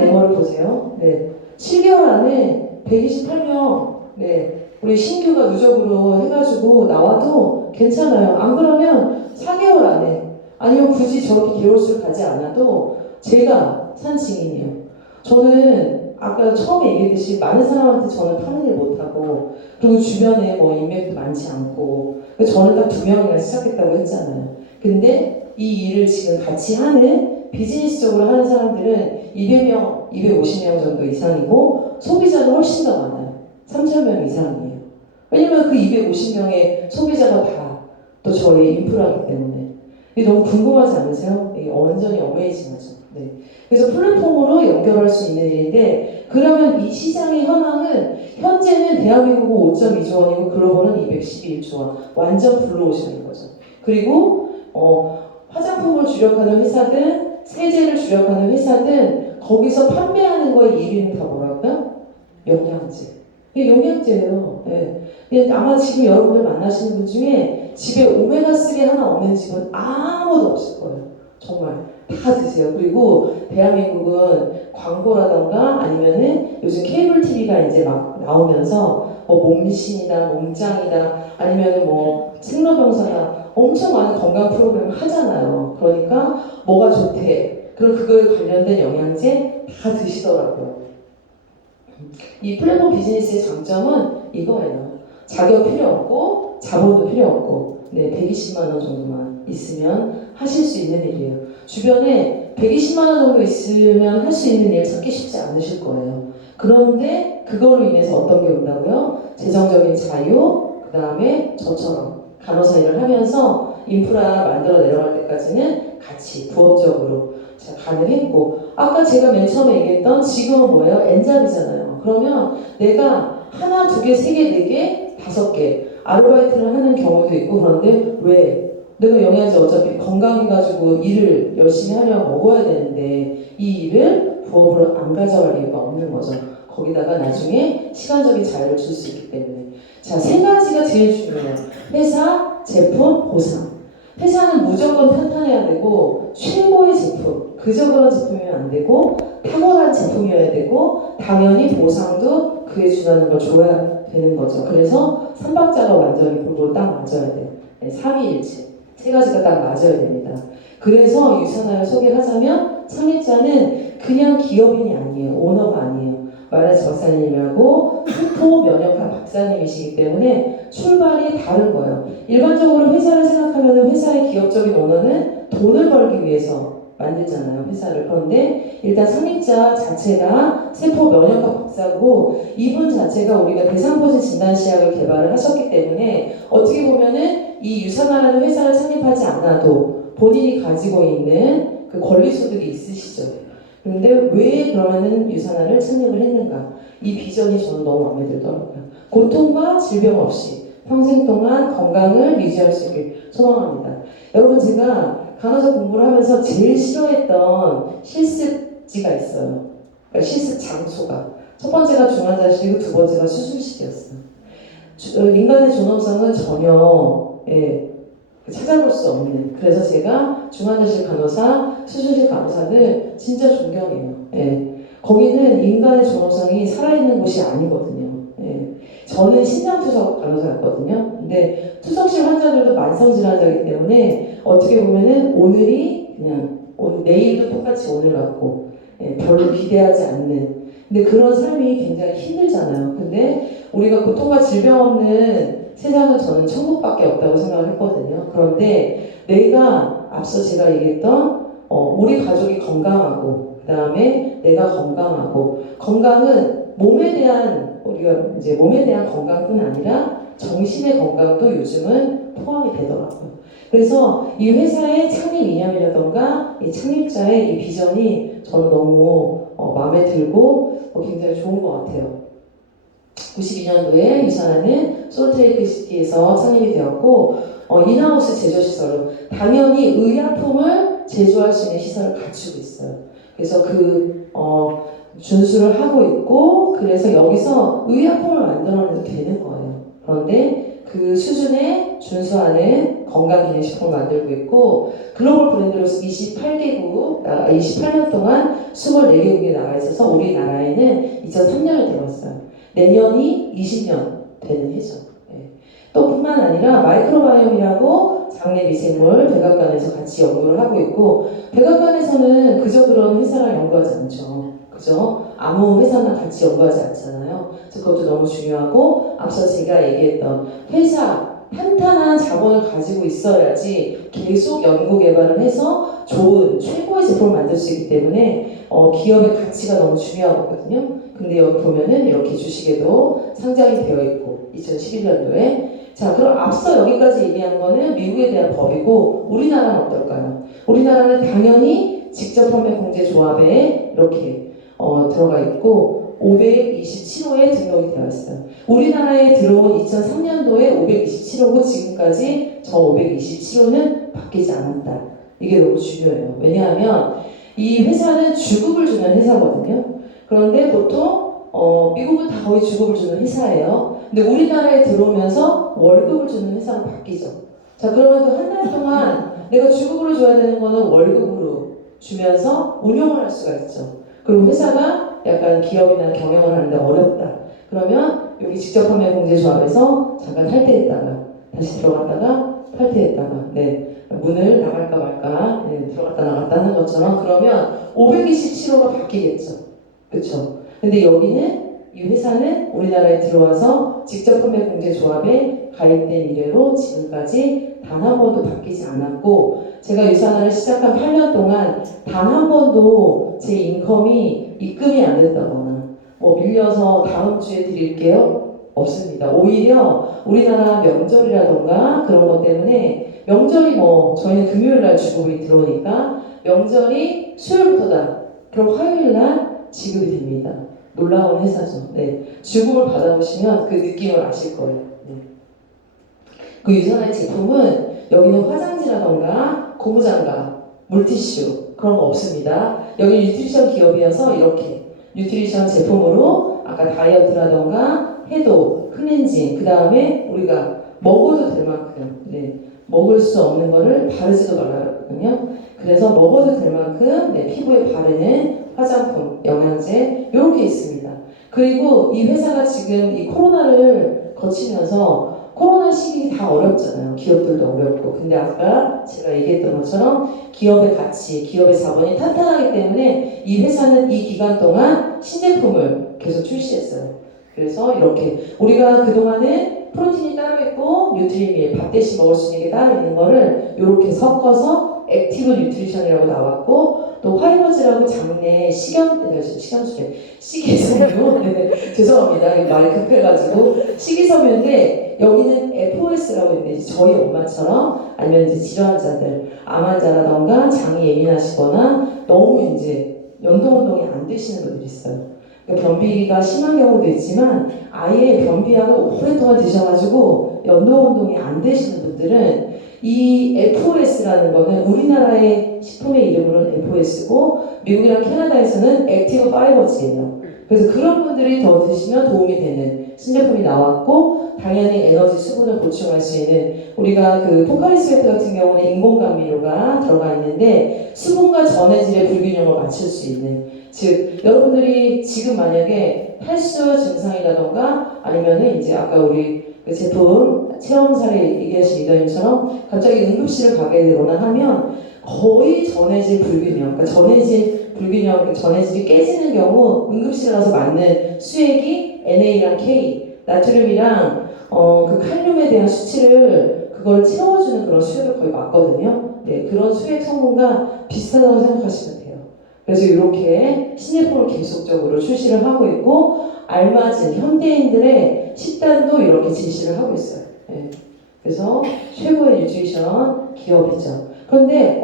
네모를 보세요. 네. 7개월 안에 128명, 네. 우리 신규가 누적으로 해가지고 나와도 괜찮아요. 안 그러면 4개월 안에 아니면 굳이 저렇게 개월수를 가지 않아도 제가 산 증인이에요. 저는 아까 처음에 얘기했듯이 많은 사람한테 저는 파는 일 못하고 그리고 주변에 인맥도 많지 않고 저는 딱 2명이나 시작했다고 했잖아요. 근데 이 일을 지금 같이 하는 비즈니스적으로 하는 사람들은 200명, 250명 정도 이상이고 소비자는 훨씬 더 많아요. 3,000명 이상이에요. 왜냐면 그 250명의 소비자가 다 또 저희 인프라이기 때문에. 이게 너무 궁금하지 않으세요? 이게 완전히 어메이징하죠. 네. 그래서 플랫폼으로 연결할 수 있는 일인데 그러면 이 시장의 현황은 현재는 대한민국은 5.2조 원이고 글로벌은 211조 원. 완전 블루오션인 거죠. 그리고 화장품을 주력하는 회사든 세제를 주력하는 회사든 거기서 판매하는 거에 1위는 다 뭐라고요? 영양제. 이게 영양제예요. 네. 아마 지금 여러분들 만나시는 분 중에 집에 오메가3 하나 없는 집은 아무도 없을 거예요. 정말 다 드세요. 그리고 대한민국은 광고라던가 아니면은 요즘 케이블 TV가 이제 막 나오면서 몸신이다, 몸짱이다, 아니면은 생로병사다 엄청 많은 건강 프로그램을 하잖아요. 그러니까 뭐가 좋대. 그럼 그거에 관련된 영양제 다 드시더라고요. 이 플랫폼 비즈니스의 장점은 이거예요. 자격 필요 없고 자본도 필요 없고 네, 120만 원 정도만 있으면 하실 수 있는 일이에요. 주변에 120만 원 정도 있으면 할 수 있는 일 찾기 쉽지 않으실 거예요. 그런데 그걸로 인해서 어떤 게 온다고요? 재정적인 자유, 그 다음에 저처럼 간호사 일을 하면서 인프라 만들어 내려갈 때까지는 같이 부업적으로 가능했고, 아까 제가 맨 처음에 얘기했던 지금은 뭐예요? N잡이잖아요. 그러면 내가 하나, 두 개, 세 개, 네 개, 다섯 개 아르바이트를 하는 경우도 있고, 그런데 왜? 내가 영양제 어차피 건강해가지고 일을 열심히 하려고 먹어야 되는데 이 일을 부업으로 안 가져갈 이유가 없는 거죠. 거기다가 나중에 시간적인 자유를 줄 수 있기 때문에. 자, 세 가지가 제일 중요해요. 회사, 제품, 보상. 회사는 무조건 탄탄해야 되고 최고의 제품, 그저 그런 제품이면 안 되고 탁월한 제품이어야 되고 당연히 보상도 그에 준하는 걸 줘야 되는 거죠. 그래서 삼박자가 완전히 골고루 딱 맞아야 돼요. 네, 삼위일체. 세 가지가 딱 맞아야 됩니다. 그래서 유산화를 소개하자면 창립자는 그냥 기업인이 아니에요. 오너가 아니에요. 마라지 박사님이라고 세포 면역학 박사님이시기 때문에 출발이 다른 거예요. 일반적으로 회사를 생각하면 회사의 기업적인 오너는 돈을 벌기 위해서 만들잖아요, 회사를. 그런데 일단 창립자 자체가 세포 면역학 박사고 이분 자체가 우리가 대상포진 진단시약을 개발을 하셨기 때문에 어떻게 보면은 이 유산화라는 회사를 창립하지 않아도 본인이 가지고 있는 그 권리소득이 있으시죠. 그런데 왜 그러면은 유산화를 창립을 했는가? 이 비전이 저는 너무 마음에 들더라고요. 고통과 질병 없이 평생 동안 건강을 유지할 수 있길 소망합니다. 여러분, 제가 간호사 공부를 하면서 제일 싫어했던 실습지가 있어요. 그러니까 실습 장소가. 첫 번째가 중환자실이고 두 번째가 수술실이었어요. 인간의 존엄성은 전혀 찾아볼 수 없는. 그래서 제가 중환자실 간호사, 수술실 간호사들 진짜 존경해요. 거기는 인간의 존엄성이 살아있는 곳이 아니거든요. 저는 신장투석 간호사였거든요. 근데 투석실 환자들도 만성질환자이기 때문에 어떻게 보면은 오늘이 그냥 내일도 똑같이 오늘 같고 별로 기대하지 않는. 근데 그런 삶이 굉장히 힘들잖아요. 근데 우리가 고통과 질병 없는 세상은 저는 천국밖에 없다고 생각을 했거든요. 그런데 내가 앞서 제가 얘기했던 우리 가족이 건강하고 그 다음에 내가 건강하고 건강은 몸에 대한 우리가 이제 몸에 대한 건강뿐 아니라 정신의 건강도 요즘은 포함이 되더라고요. 그래서 이 회사의 창립 이념이라던가 이 창립자의 이 비전이 저는 너무 마음에 들고 굉장히 좋은 것 같아요. 92년도에 유산화는 솔트레이크 시티에서 창립이 되었고 인하우스 제조시설로 당연히 의약품을 제조할 수 있는 시설을 갖추고 있어요. 그래서 준수를 하고 있고 그래서 여기서 의약품을 만들어내도 되는 거예요. 그런데 그 수준에 준수하는 건강기능식품을 만들고 있고 글로벌 브랜드로서 28년 동안 24개국에 나가 있어서 우리나라에는 2003년에 들어왔어요. 내년이 20년 되는 해죠. 또 뿐만 아니라 마이크로바이옴이라고 장내 미생물 백악관에서 같이 연구를 하고 있고 백악관에서는 그저 그런 회사랑 연구하지 않죠. 그죠? 아무 회사나 같이 연구하지 않잖아요. 그래서 그것도 너무 중요하고 앞서 제가 얘기했던 회사 탄탄한 자본을 가지고 있어야지 계속 연구 개발을 해서 좋은 최고의 제품을 만들 수 있기 때문에 기업의 가치가 너무 중요하거든요. 근데 여기 보면은 이렇게 주식에도 상장이 되어 있고 2011년도에 자, 그럼 앞서 여기까지 얘기한 거는 미국에 대한 법이고 우리나라는 어떨까요? 우리나라는 당연히 직접 판매 공제 조합에 이렇게 들어가 있고 527호에 등록이 되어 있어요. 우리나라에 들어온 2003년도에 527호고 지금까지 저 527호는 바뀌지 않았다. 이게 너무 중요해요. 왜냐하면 이 회사는 주급을 주는 회사거든요. 그런데 보통 미국은 다 거의 주급을 주는 회사예요. 근데 우리나라에 들어오면서 월급을 주는 회사로 바뀌죠. 자, 그러면 그 한 달 동안 내가 주급으로 줘야 되는 거는 월급으로 주면서 운용을 할 수가 있죠. 그리고 회사가 약간 기업이나 경영을 하는데 어렵다. 그러면 여기 직접 판매 공제 조합에서 잠깐 탈퇴했다가 다시 들어갔다가 탈퇴했다가 문을 나갈까 말까 들어갔다 나갔다 하는 것처럼 그러면 527호가 바뀌겠죠. 그렇죠? 근데 여기는 이 회사는 우리나라에 들어와서 직접 판매 공제 조합에 가입된 이래로 지금까지 단 한 번도 바뀌지 않았고, 제가 유산화를 시작한 8년 동안 단 한 번도 제 인컴이 입금이 안 됐다거나 뭐 밀려서 다음 주에 드릴게요 없습니다. 오히려 우리나라 명절이라던가 그런 것 때문에, 명절이 뭐 저희는 금요일날 주급이 들어오니까 명절이 수요일부터다, 그럼 화요일날 지급이 됩니다. 놀라운 회사죠. 네. 주급을 받아보시면 그 느낌을 아실 거예요. 네. 그 유산화의 제품은 여기는 화장지라던가 고무장갑, 물티슈 그런 거 없습니다. 여기 뉴트리션 기업이어서 이렇게 뉴트리션 제품으로 아까 다이어트라던가 해독, 클렌징, 그 다음에 우리가 먹어도 될 만큼, 네, 먹을 수 없는 거를 바르지도 말라 그랬거든요. 그래서 먹어도 될 만큼, 네, 피부에 바르는 화장품, 영양제 이렇게 있습니다. 그리고 이 회사가 지금 이 코로나를 거치면서, 코로나 시기 다 어렵잖아요. 기업들도 어렵고. 근데 아까 제가 얘기했던 것처럼 기업의 가치, 기업의 자본이 탄탄하기 때문에 이 회사는 이 기간 동안 신제품을 계속 출시했어요. 그래서 이렇게 우리가 그동안은 프로틴이 따로 있고 뉴트리밀, 밥 대신 먹을 수 있는 게 따로 있는 거를 이렇게 섞어서 액티브 뉴트리션이라고 나왔고, 또 화이버즈라고 장내 식이섬유 네, 죄송합니다. 말이 급해가지고 식이섬유인데, 여기는 FOS라고 있는데 저희 엄마처럼 아니면 이제 질환자들, 암 환자라던가 장이 예민하시거나 너무 이제 연동운동이 안 되시는 분들이 있어요. 그러니까 변비가 심한 경우도 있지만 아예 변비약을 오랫동안 드셔가지고 연동운동이 안 되시는 분들은 이 FOS라는 거는, 우리나라의 식품의 이름으로는 FOS고 미국이랑 캐나다에서는 액티브 파이버즈예요. 그래서 그런 분들이 더 드시면 도움이 되는 신제품이 나왔고, 당연히 에너지 수분을 보충할 수 있는, 우리가 그 포카리 스웨트 같은 경우는 인공감미료가 들어가 있는데 수분과 전해질의 불균형을 맞출 수 있는, 즉 여러분들이 지금 만약에 탈수 증상이라던가 아니면은 이제 아까 우리 그 제품 체험 사례 얘기하신 이더님처럼 갑자기 응급실을 가게 되거나 하면 거의 전해질 불균형, 그러니까 전해질 불균형, 전해질이 깨지는 경우 응급실에 가서 맞는 수액이 NA랑 K, 나트륨이랑 그 칼륨에 대한 수치를 그걸 채워주는 그런 수액을 거의 맞거든요. 네, 그런 수액 성분과 비슷하다고 생각하시면 돼요. 그래서 이렇게 신제품을 계속적으로 출시를 하고 있고, 알맞은 현대인들의 식단도 이렇게 제시를 하고 있어요. 네. 그래서 최고의 뉴트리션 기업이죠. 그런데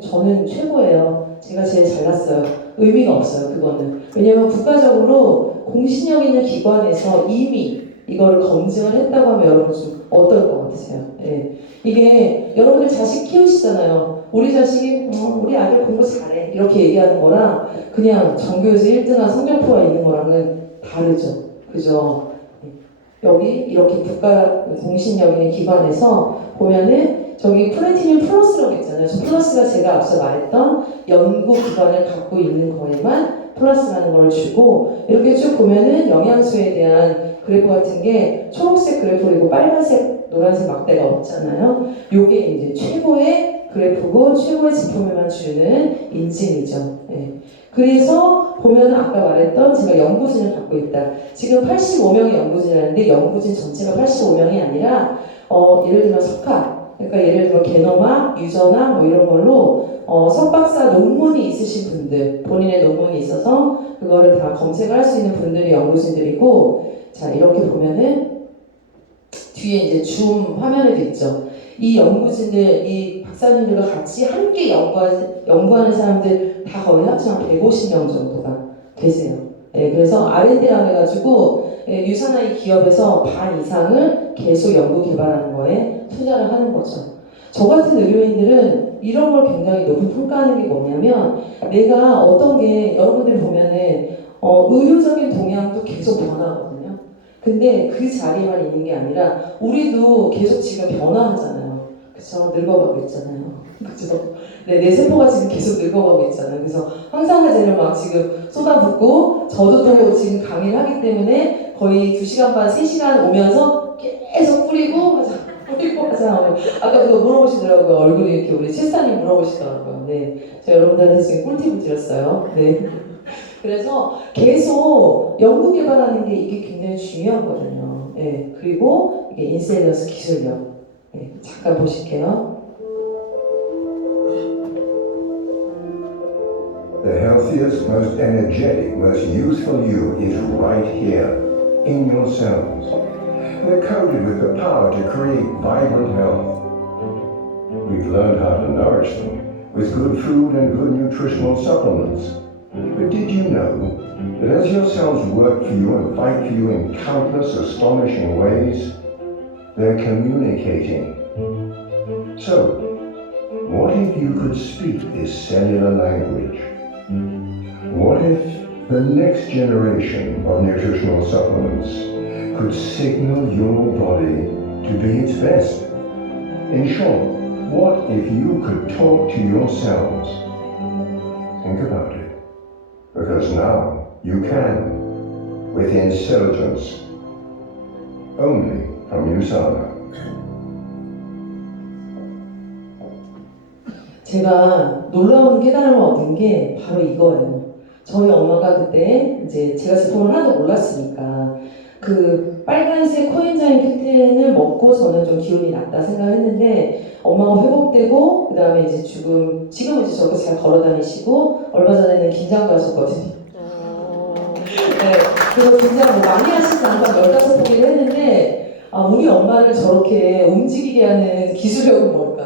저는 최고예요. 제가 제일 잘났어요. 의미가 없어요. 그거는. 왜냐면 국가적으로 공신력 있는 기관에서 이미 이거를 검증을 했다고 하면 여러분 좀 어떨 것 같으세요? 네. 이게 여러분들 자식 키우시잖아요. 우리 자식이 우리 아들 공부 잘해 이렇게 얘기하는 거랑 그냥 전교에서 1등한 성적표가 있는 거랑은 다르죠. 그죠? 여기 이렇게 국가 공신력 있는 기관에서 보면은 저기 플래티늄 플러스라고 있잖아요. 저 플러스가 제가 앞서 말했던 연구 기관을 갖고 있는 거에만 플러스라는 걸 주고, 이렇게 쭉 보면은 영양소에 대한 그래프 같은 게 초록색 그래프이고 빨간색, 노란색 막대가 없잖아요. 요게 이제 최고의 그래프고 최고의 제품에만 주는 인증이죠. 네. 그래서 보면 아까 말했던 제가 연구진을 갖고 있다. 지금 85명의 연구진이라는데 연구진 전체가 85명이 아니라 예를 들면 석학, 그러니까 예를 들면 게노막, 유전학 뭐 이런 걸로 석박사 논문이 있으신 분들, 본인의 논문이 있어서 그거를 다 검색을 할 수 있는 분들이 연구진들이고, 자 이렇게 보면은 뒤에 이제 줌 화면에도 있죠. 이 연구진들, 이 박사님들과 같이 함께 연구하는 사람들 다 거의 합치면 150명 정도가 되세요. 네, 그래서 R&D라고 해가지고 유산화의 기업에서 반 이상을 계속 연구 개발하는 거에 투자를 하는 거죠. 저 같은 의료인들은 이런 걸 굉장히 높이 평가하는 게 뭐냐면, 내가 어떤 게 여러분들이 보면은 의료적인 동향도 계속 변하거든요. 근데 그 자리에만 있는 게 아니라 우리도 계속 지금 변화하잖아요. 그쵸? 늙어가고 있잖아요. 그죠? 네, 내 세포가 지금 계속 늙어가고 있잖아요. 그래서 항산화제를 막 지금 쏟아붓고, 저도 또 지금 강의를 하기 때문에 거의 2시간 반, 3시간 오면서 계속 뿌리고 하자. 아까 그거 물어보시더라고요. 얼굴이 이렇게 우리 칠사님 물어보시더라고요. 네. 제가 여러분들한테 지금 꿀팁을 드렸어요. 네. 그래서 계속 연구 개발하는 게 이게 굉장히 중요하거든요. 네. 그리고 이게 인셀리너스 기술력. 네, 잠깐 보실게요. The healthiest, most energetic, most useful you is right here, in your cells. They're coded with the power to create vibrant health. We've learned how to nourish them with good food and good nutritional supplements. But did you know that as your cells work for you and fight for you in countless astonishing ways, they're communicating? So, what if you could speak this cellular language? What if the next generation of nutritional supplements could signal your body to be its best? In short, what if you could talk to your cells? Think about it. Because now you can, with intelligence, only from USANA. 제가 놀라운 깨달음을 얻은 게 바로 이거예요. 저희 엄마가 그때 이제 제가 제품을 하나도 몰랐으니까 그 빨간색 코엔자임 큐텐을 먹고 저는 좀 기운이 났다 생각했는데 엄마가 회복되고 그 다음에 이제 지금 이제 저렇게 잘 걸어 다니시고 얼마 전에는 긴장도 하셨거든요. 네, 그래서 긴장 뭐 많이 하시지 않고 15포기를 했는데 우리 엄마를 저렇게 움직이게 하는 기술력은 뭘까?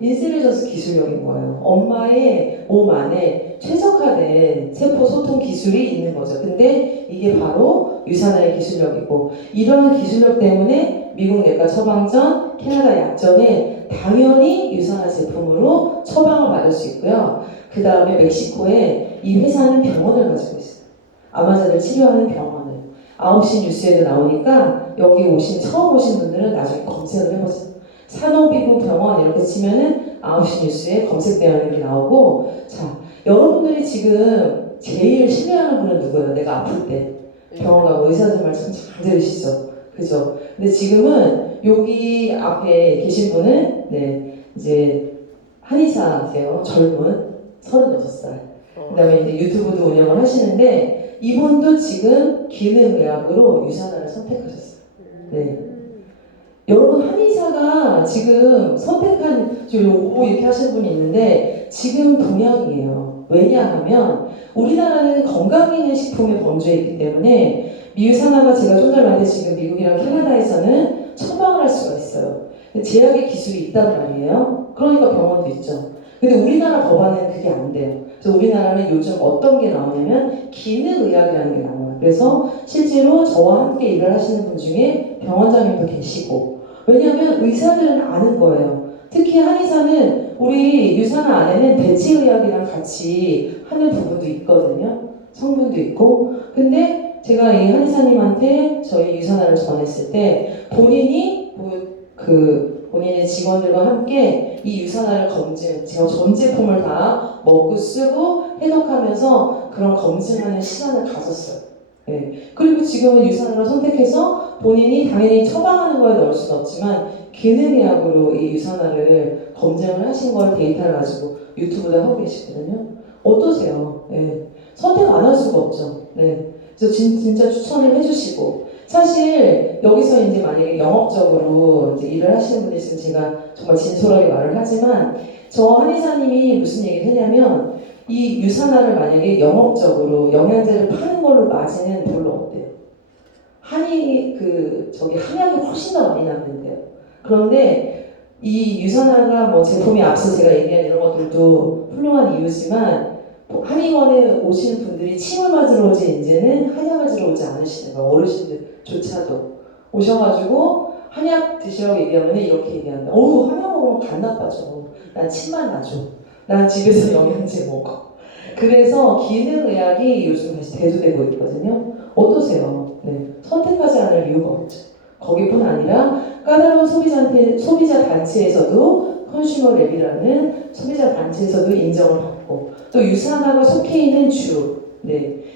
인셀리전스 기술력인 거예요. 엄마의 몸 안에 최적화된 세포 소통 기술이 있는 거죠. 근데 이게 바로 유산화의 기술력이고 이런 기술력 때문에 미국 내과 처방전, 캐나다 약전에 당연히 유산화 제품으로 처방을 받을 수 있고요. 그 다음에 멕시코에 이 회사는 병원을 가지고 있어요. 암환자들 치료하는 병원을. 9시 뉴스에도 나오니까 여기 처음 오신 분들은 나중에 검색을 해보세요. 산호비부 병원 이렇게 치면은 9시 뉴스에 검색되어 있는 게 나오고, 자, 여러분들이 지금 제일 신뢰하는 분은 누구예요? 내가 아플 때 병원 가고 의사들 말씀 잘 들으시죠? 그죠? 근데 지금은 여기 앞에 계신 분은 이제 한의사세요. 젊은 36살. 그 다음에 이제 유튜브도 운영을 하시는데 이분도 지금 기능의학으로 유산화를 선택하셨어요. 네. 여러분 한의사가 지금 선택한 오 이렇게 하시는 분이 있는데 지금 동향이에요. 왜냐하면 우리나라는 건강기능식품의 범주에 있기 때문에 유산화가 제가 좀 전에 말했듯이 지금 미국이랑 캐나다에서는 처방을 할 수가 있어요. 제약의 기술이 있단 말이에요. 그러니까 병원도 있죠. 근데 우리나라 법안은 그게 안 돼요. 그래서 우리나라는 요즘 어떤 게 나오냐면 기능의학이라는 게 나와요. 그래서 실제로 저와 함께 일을 하시는 분 중에 병원장님도 계시고, 왜냐하면 의사들은 아는 거예요. 특히 한의사는 우리 유산화 안에는 대체의학이랑 같이 하는 부분도 있거든요. 성분도 있고. 근데 제가 이 한의사님한테 저희 유산화를 전했을 때 본인이 본인의 직원들과 함께 이 유산화를 제가 전 제품을 다 먹고 쓰고 해독하면서 그런 검증하는 시간을 가졌어요. 네. 그리고 지금은 유산화를 선택해서 본인이 당연히 처방하는 거에 넣을 수는 없지만 기능의학으로 이 유산화를 검증을 하신 걸 데이터를 가지고 유튜브도 하고 계시거든요. 어떠세요? 네. 선택 안 할 수가 없죠. 네. 그래서 진짜 추천을 해주시고, 사실 여기서 이제 만약에 영업적으로 이제 일을 하시는 분이 있으면 제가 정말 진솔하게 말을 하지만 저 한의사님이 무슨 얘기를 했냐면 이 유산화를 만약에 영업적으로 영양제를 파는 걸로 마진은 별로 없대요. 한약이 훨씬 더 많이 남는데요. 그런데 이 유산화가 뭐 제품이 앞서 제가 얘기한 이런 것들도 훌륭한 이유지만 한의원에 오시는 분들이 침을 맞으러 오지 이제는 한약을 들어오지 않으시는 거예요. 어르신들조차도 오셔가지고 한약 드시라고 얘기하면 이렇게 얘기한다. 한약 먹으면 간 나빠져. 난 침만 나죠. 난 집에서 영양제 먹어. 그래서 기능의학이 요즘 다시 대두되고 있거든요. 어떠세요? 네. 선택하지 않을 이유가 없죠. 거기뿐 아니라 까다로운 소비자 단체에서도 컨슈머랩이라는 소비자 단체에서도 인정을 받고, 또 유산화가 속해 있는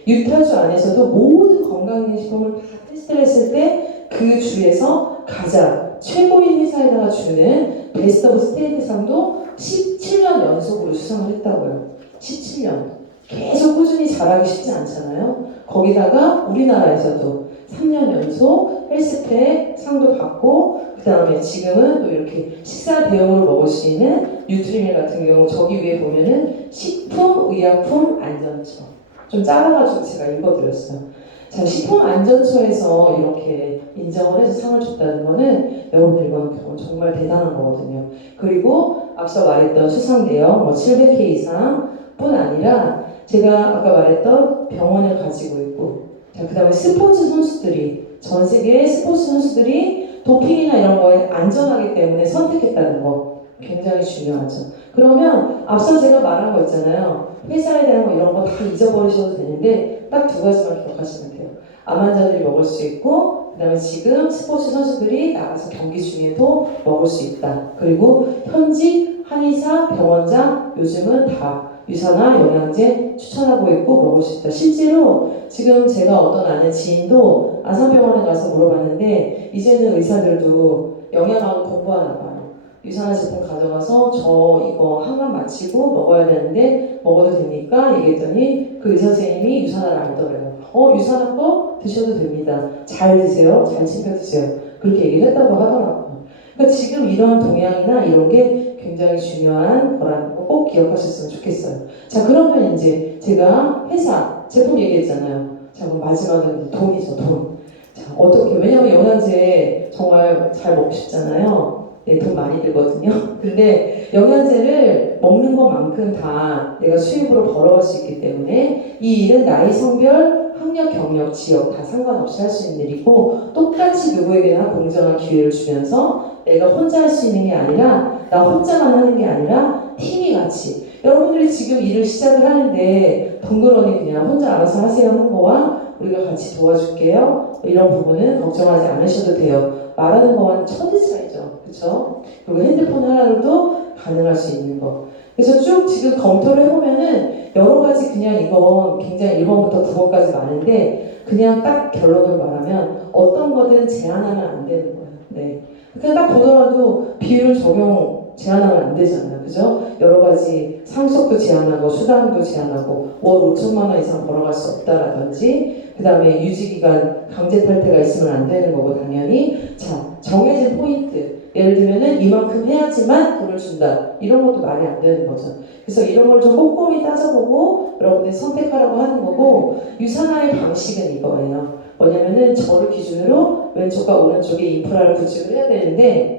유타주 안에서도 모든 건강기능식품을 다 테스트를 했을 때 그 주에서 가장 최고인 회사에다가 주는 베스트 오브 스테이트 상도 17년 연속으로 수상을 했다고요. 17년. 계속 꾸준히 잘하기 쉽지 않잖아요. 거기다가 우리나라에서도 3년 연속 헬스팩 상도 받고 그 다음에 지금은 또 이렇게 식사 대용으로 먹을 수 있는 뉴트리밀 같은 경우 저기 위에 보면은 식품의약품 안전처 좀 작아가지고 제가 읽어드렸어요. 자, 식품안전처에서 이렇게 인정을 해서 상을 줬다는 거는 여러분들 이건 정말 대단한 거거든요. 그리고 앞서 말했던 수상 내역 뭐 700회 이상뿐 아니라 제가 아까 말했던 병원을 가지고 있고 자, 그 다음에 스포츠 선수들이 전 세계의 스포츠 선수들이 도핑이나 이런 거에 안전하기 때문에 선택했다는 거 굉장히 중요하죠. 그러면 앞서 제가 말한 거 있잖아요. 회사에 대한 거 이런 거 다 잊어버리셔도 되는데 딱 두 가지만 기억하시면 돼요. 암 환자들이 먹을 수 있고 그 다음에 지금 스포츠 선수들이 나가서 경기 중에도 먹을 수 있다. 그리고 현직 한의사, 병원장 요즘은 다 유산화 영양제 추천하고 있고 먹을 수 있다. 실제로 지금 제가 어떤 아는 지인도 아산병원에 가서 물어봤는데 이제는 의사들도 영양학을 공부하나 봐요. 유산화 제품 가져가서 저 이거 한강 마치고 먹어야 되는데 먹어도 됩니까? 얘기했더니 그 의사 선생님이 유산화를 알더래요. 유산화 거 드셔도 됩니다. 잘 드세요. 잘 챙겨 드세요. 그렇게 얘기를 했다고 하더라고요. 그러니까 지금 이런 동향이나 이런 게 굉장히 중요한 거라는 거 꼭 기억하셨으면 좋겠어요. 자, 그러면 이제 제가 회사 제품 얘기했잖아요. 자, 그럼 마지막은 돈이죠, 돈. 자, 어떻게, 왜냐면 영양제 정말 잘 먹고 싶잖아요. 네, 돈 많이 들거든요. 근데 영양제를 먹는 것만큼 다 내가 수입으로 벌어갈 수 있기 때문에 이 일은 나이, 성별, 학력, 경력, 지역 다 상관없이 할 수 있는 일이고 똑같이 누구에게나 공정한 기회를 주면서 내가 혼자 할 수 있는 게 아니라 나 혼자만 하는 게 아니라 팀이 같이 여러분들이 지금 일을 시작을 하는데 덩그러니 그냥 혼자 알아서 하세요 하는 거와 우리가 같이 도와줄게요 이런 부분은 걱정하지 않으셔도 돼요. 말하는 거와는 천지 차이죠. 그렇죠? 그리고 핸드폰 하나로도 가능할 수 있는 거. 그래서 쭉 지금 검토를 해보면은 여러 가지 그냥 이건 굉장히 1번부터 9번까지 많은데 그냥 딱 결론을 말하면 어떤 거든 제한하면 안 되는 거예요. 네. 그냥 딱 보더라도 비율 적용 제한하면 안 되잖아요. 그죠? 여러 가지 상속도 제한하고 수당도 제한하고 월 5천만 원 이상 벌어갈 수 없다라든지 그 다음에 유지기간 강제 탈퇴가 있으면 안 되는 거고 당연히 자 정해진 포인트 예를 들면은 이만큼 해야지만 돈을 준다 이런 것도 말이 안 되는 거죠. 그래서 이런 걸 좀 꼼꼼히 따져보고 여러분들이 선택하라고 하는 거고 유산화의 방식은 이거예요. 뭐냐면은 저를 기준으로 왼쪽과 오른쪽에 인프라를 구축을 해야 되는데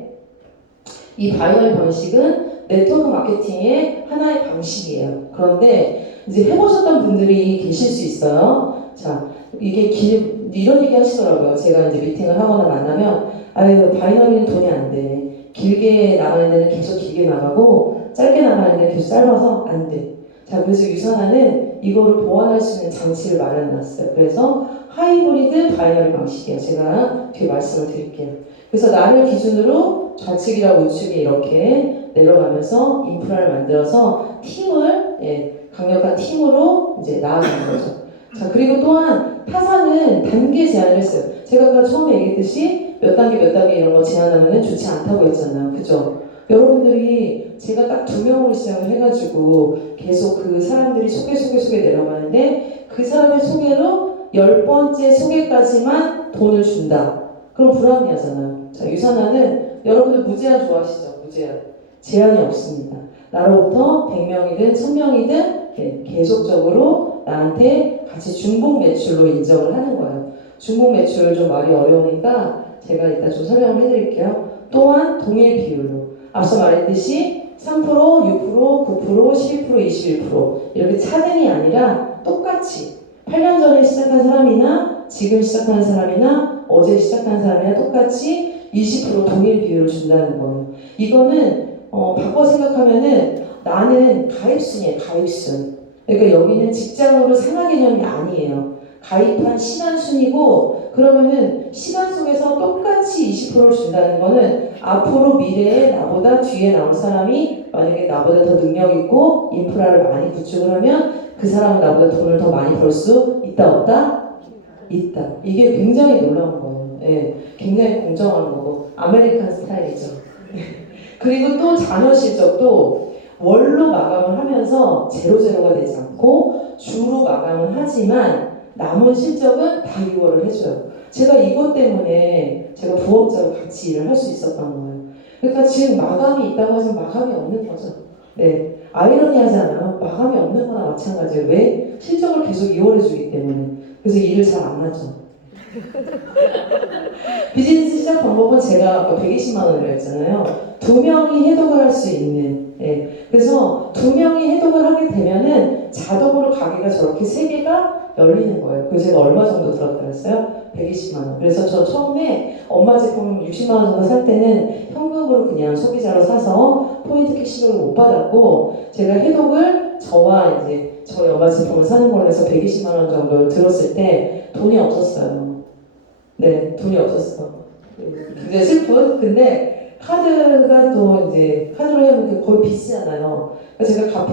이 바이널 방식은 네트워크 마케팅의 하나의 방식이에요. 그런데 이제 해보셨던 분들이 계실 수 있어요. 자, 이게 이런 얘기 하시더라고요. 제가 이제 미팅을 하거나 만나면, 아유, 바이널리는 돈이 안 돼. 길게 나가는 데는 계속 길게 나가고, 짧게 나가는 데는 계속 짧아서 안 돼. 자, 그래서 유산화는 이거를 보완할 수 있는 장치를 마련해놨어요. 그래서 하이브리드 바이널 방식이에요. 제가 뒤에 말씀을 드릴게요. 그래서 나를 기준으로 좌측이랑 우측에 이렇게 내려가면서 인프라를 만들어서 팀을 강력한 팀으로 이제 나아가는 거죠. 자 그리고 또한 타사는 단계 제한을 했어요. 제가 아까 처음에 얘기했듯이 몇 단계 이런 거 제한하면 좋지 않다고 했잖아요. 그죠? 여러분들이 제가 딱 2명으로 시작을 해가지고 계속 그 사람들이 소개 내려가는데 그 사람의 소개로 10번째 소개까지만 돈을 준다. 그럼 불합리하잖아요. 자, 유산화는 여러분들 무제한 좋아하시죠? 무제한. 제한이 없습니다. 나로부터 100명이든 1000명이든 계속적으로 나한테 같이 중복 매출로 인정을 하는 거예요. 중복 매출 좀 말이 어려우니까 제가 이따 좀 설명을 해드릴게요. 또한 동일 비율로 앞서 말했듯이 3%, 6%, 9%, 12%, 21% 이렇게 차등이 아니라 똑같이 8년 전에 시작한 사람이나 지금 시작하는 사람이나 어제 시작한 사람이나 똑같이 20% 동일 비율을 준다는 거예요. 이거는 바꿔 생각하면은 나는 가입순이에요. 가입순. 그러니까 여기는 직장으로 상하 개념이 아니에요. 가입한 시간 순이고 그러면은 시간 속에서 똑같이 20%를 준다는 거는 앞으로 미래에 나보다 뒤에 나올 사람이 만약에 나보다 더 능력 있고 인프라를 많이 구축을 하면 그 사람은 나보다 돈을 더 많이 벌 수 있다 없다? 있다. 이게 굉장히 놀라운 거예요. 예, 굉장히 공정한 거고 아메리칸 스타일이죠. 그리고 또 잔여 실적도 월로 마감을 하면서 제로가 되지 않고 주로 마감을 하지만 남은 실적은 다 6월을 해줘요. 제가 이것 때문에 제가 부업자로 같이 일을 할 수 있었던 거예요. 그러니까 지금 마감이 있다고 하지만 마감이 없는 거죠. 네. 아이러니하잖아요. 마감이 없는 거나 마찬가지예요. 왜? 실적을 계속 이월해주기 때문에. 그래서 일을 잘 안 하죠. 비즈니스 시작 방법은 제가 아까 120만 원이라고 했잖아요. 두 명이 해독을 할 수 있는. 예. 그래서 두 명이 해독을 하게 되면은 자동으로 가게가 저렇게 세 개가 열리는 거예요. 그래서 제가 얼마 정도 들었다 그랬어요? 120만 원. 그래서 저 처음에 엄마 제품 60만 원 정도 살 때는 현금으로 그냥 소비자로 사서 포인트 캐시백을 못 받았고, 제가 해독을 저와 이제 저희 엄마 제품을 사는 걸로 해서 120만 원 정도 들었을 때 돈이 없었어요. 네, 돈이 없었어. 굉장히 슬픈. 근데 카드가 또 이제 카드로 해보면 거의 비싸잖아요. 그래서 제가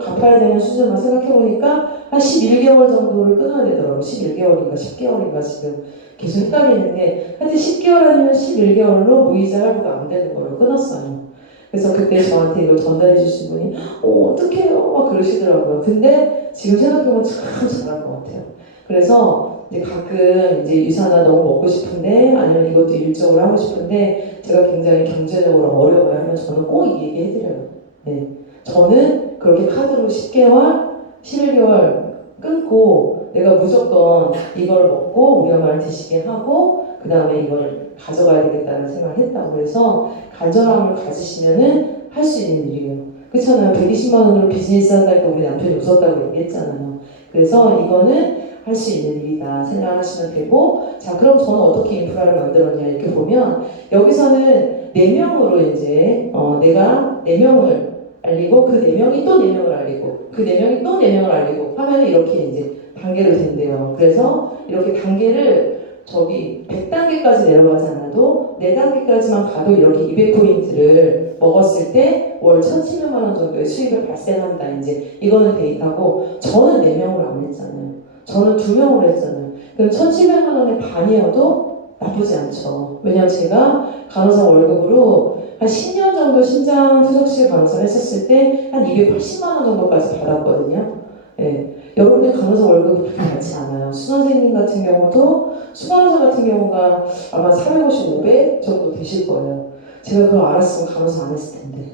갚아야 되는 수준만 생각해보니까 한 11개월 정도를 끊어야 되더라고요. 11개월인가 10개월인가 지금 계속 헷갈리는데, 하여튼 10개월 아니면 11개월로 무이자 할부가 안 되는 걸로 끊었어요. 그래서 그때 저한테 이걸 전달해 주신 분이 어떡해요? 막 그러시더라고요. 근데 지금 생각해보면 참 잘한 것 같아요. 그래서 이제 가끔 이제 유산화 너무 먹고 싶은데, 아니면 이것도 일적으로 하고 싶은데 제가 굉장히 경제적으로 어려워요 하면 저는 꼭 얘기해드려요. 네. 저는 그렇게 카드로 10개월, 11개월 끊고 내가 무조건 이걸 먹고 우리 엄마를 드시게 하고 그 다음에 이걸 가져가야 되겠다는 생각을 했다고. 그래서 간절함을 가지시면은 할 수 있는 일이에요. 그렇잖아요. 120만 원으로 비즈니스 한다니까 우리 남편이 웃었다고 얘기했잖아요. 그래서 이거는 할 수 있는 일이다 생각하시면 되고, 자 그럼 저는 어떻게 인프라를 만들었냐 이렇게 보면, 여기서는 4명으로 이제 내가 4명을 알리고 그 4명이 또 4명을 알리고 그 4명이 또 4명을 알리고 하면 이렇게 이제 단계로 된대요. 그래서 이렇게 단계를 저기 100단계까지 내려가지 않아도 4단계까지만 가도 이렇게 200포인트를 먹었을 때 월 1,700만 원 정도의 수익을 발생한다. 이제 이거는 데이터고, 저는 4명을 안 했잖아요. 저는 2명으로 했잖아요. 그럼 1,700만 원의 반이어도 나쁘지 않죠. 왜냐면 제가 간호사 월급으로 한 10년 정도 신장 투석실 간호사를 했었을 때 한 280만 원 정도까지 받았거든요. 네. 여러분의 간호사 월급이 그렇게 많지 않아요. 수선생님 같은 경우도, 수간호사 같은 경우가 아마 450, 500 정도 되실 거예요. 제가 그걸 알았으면 간호사 안 했을 텐데.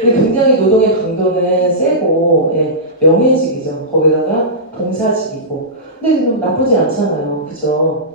근데 굉장히 노동의 강도는 세고, 예, 명예직이죠. 거기다가 봉사직이고. 근데 좀 나쁘지 않잖아요. 그죠?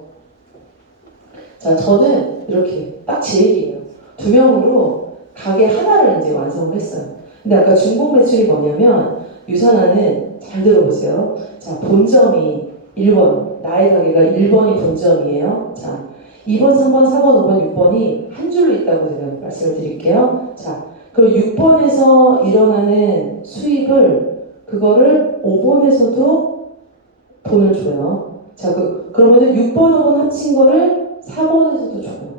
자, 저는 이렇게 딱 제 얘기예요. 2명으로 가게 하나를 이제 완성을 했어요. 근데 아까 중복 매출이 뭐냐면, 유산화는 잘 들어보세요. 자, 본점이 1번, 나의 가게가 1번이 본점이에요. 자, 2번, 3번, 4번, 5번, 6번이 한 줄로 있다고 제가 말씀을 드릴게요. 자, 그리고 6번에서 일어나는 수입을, 그거를 5번에서도 돈을 줘요. 자, 그러면은 6번, 5번 합친 거를 4번에서도 줘요.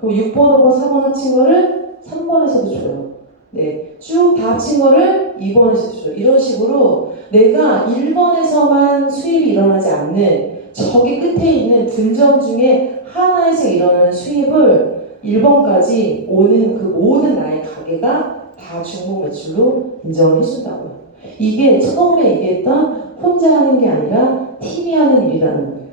그럼 6번, 5번, 4번 합친 거를 3번에서도 줘요. 네, 쭉 다 합친 거를 2번에서도 줘요. 이런 식으로 내가 1번에서만 수입이 일어나지 않는 저기 끝에 있는 분점 중에 하나에서 일어나는 수입을 1번까지 오는 그 모든 나의 가게가 다 중복 매출로 인정을 해준다고요. 이게 처음에 얘기했던 혼자 하는 게 아니라 팀이 하는 일이라는 거예요.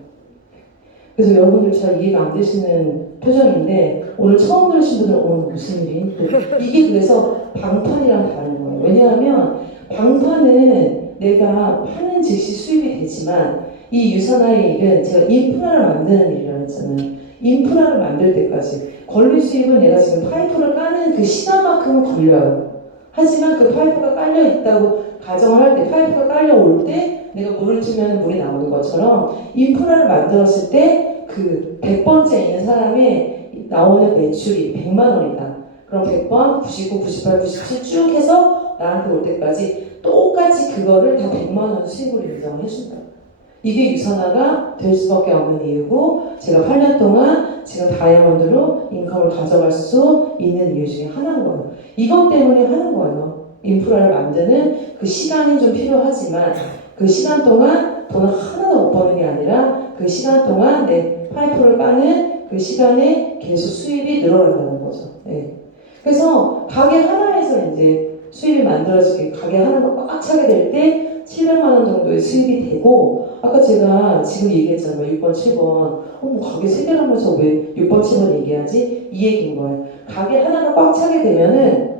그래서 여러분들 잘 이해가 안 되시는 표정인데, 오늘 처음 들으신 분들은 무슨 일이? 이게 그래서 방판이랑 다른 거예요. 왜냐하면 방판은 내가 파는 즉시 수입이 되지만, 이 유산화의 일은 제가 인프라를 만드는 일이라고 했잖아요. 인프라를 만들 때까지 권리 수입은 내가 지금 파이프를 까는 그 시간만큼은 걸려요. 하지만 그 파이프가 깔려 있다고 가정을 할 때, 파이프가 깔려 올 때 내가 물을 주면 물이 나오는 것처럼, 인프라를 만들었을 때 그 100번째 있는 사람의 나오는 매출이 100만 원이다. 그럼 100번, 99, 98, 97 쭉 해서 나한테 올 때까지 똑같이 그거를 다 100만 원 수익으로 인정을 해준다. 이게 유산화가 될 수밖에 없는 이유고, 제가 8년 동안 지금 다이아몬드로 인컴을 가져갈 수 있는 이유 중에 하나인 거예요. 이것 때문에 하는 거예요. 인프라를 만드는 그 시간이 좀 필요하지만, 그 시간 동안 돈을 하나도 못 버는 게 아니라 그 시간 동안 내 파이프를 까는 그 시간에 계속 수입이 늘어난다는 거죠. 네. 그래서 가게 하나에서 이제 수입이 만들어지게, 가게 하나가 꽉 차게 될 때 700만 원 정도의 수입이 되고, 아까 제가 지금 얘기했잖아요. 6번, 7번. 뭐 가게 3개라면서 왜 6번, 7번 얘기하지? 이 얘기인 거예요. 가게 하나가 꽉 차게 되면은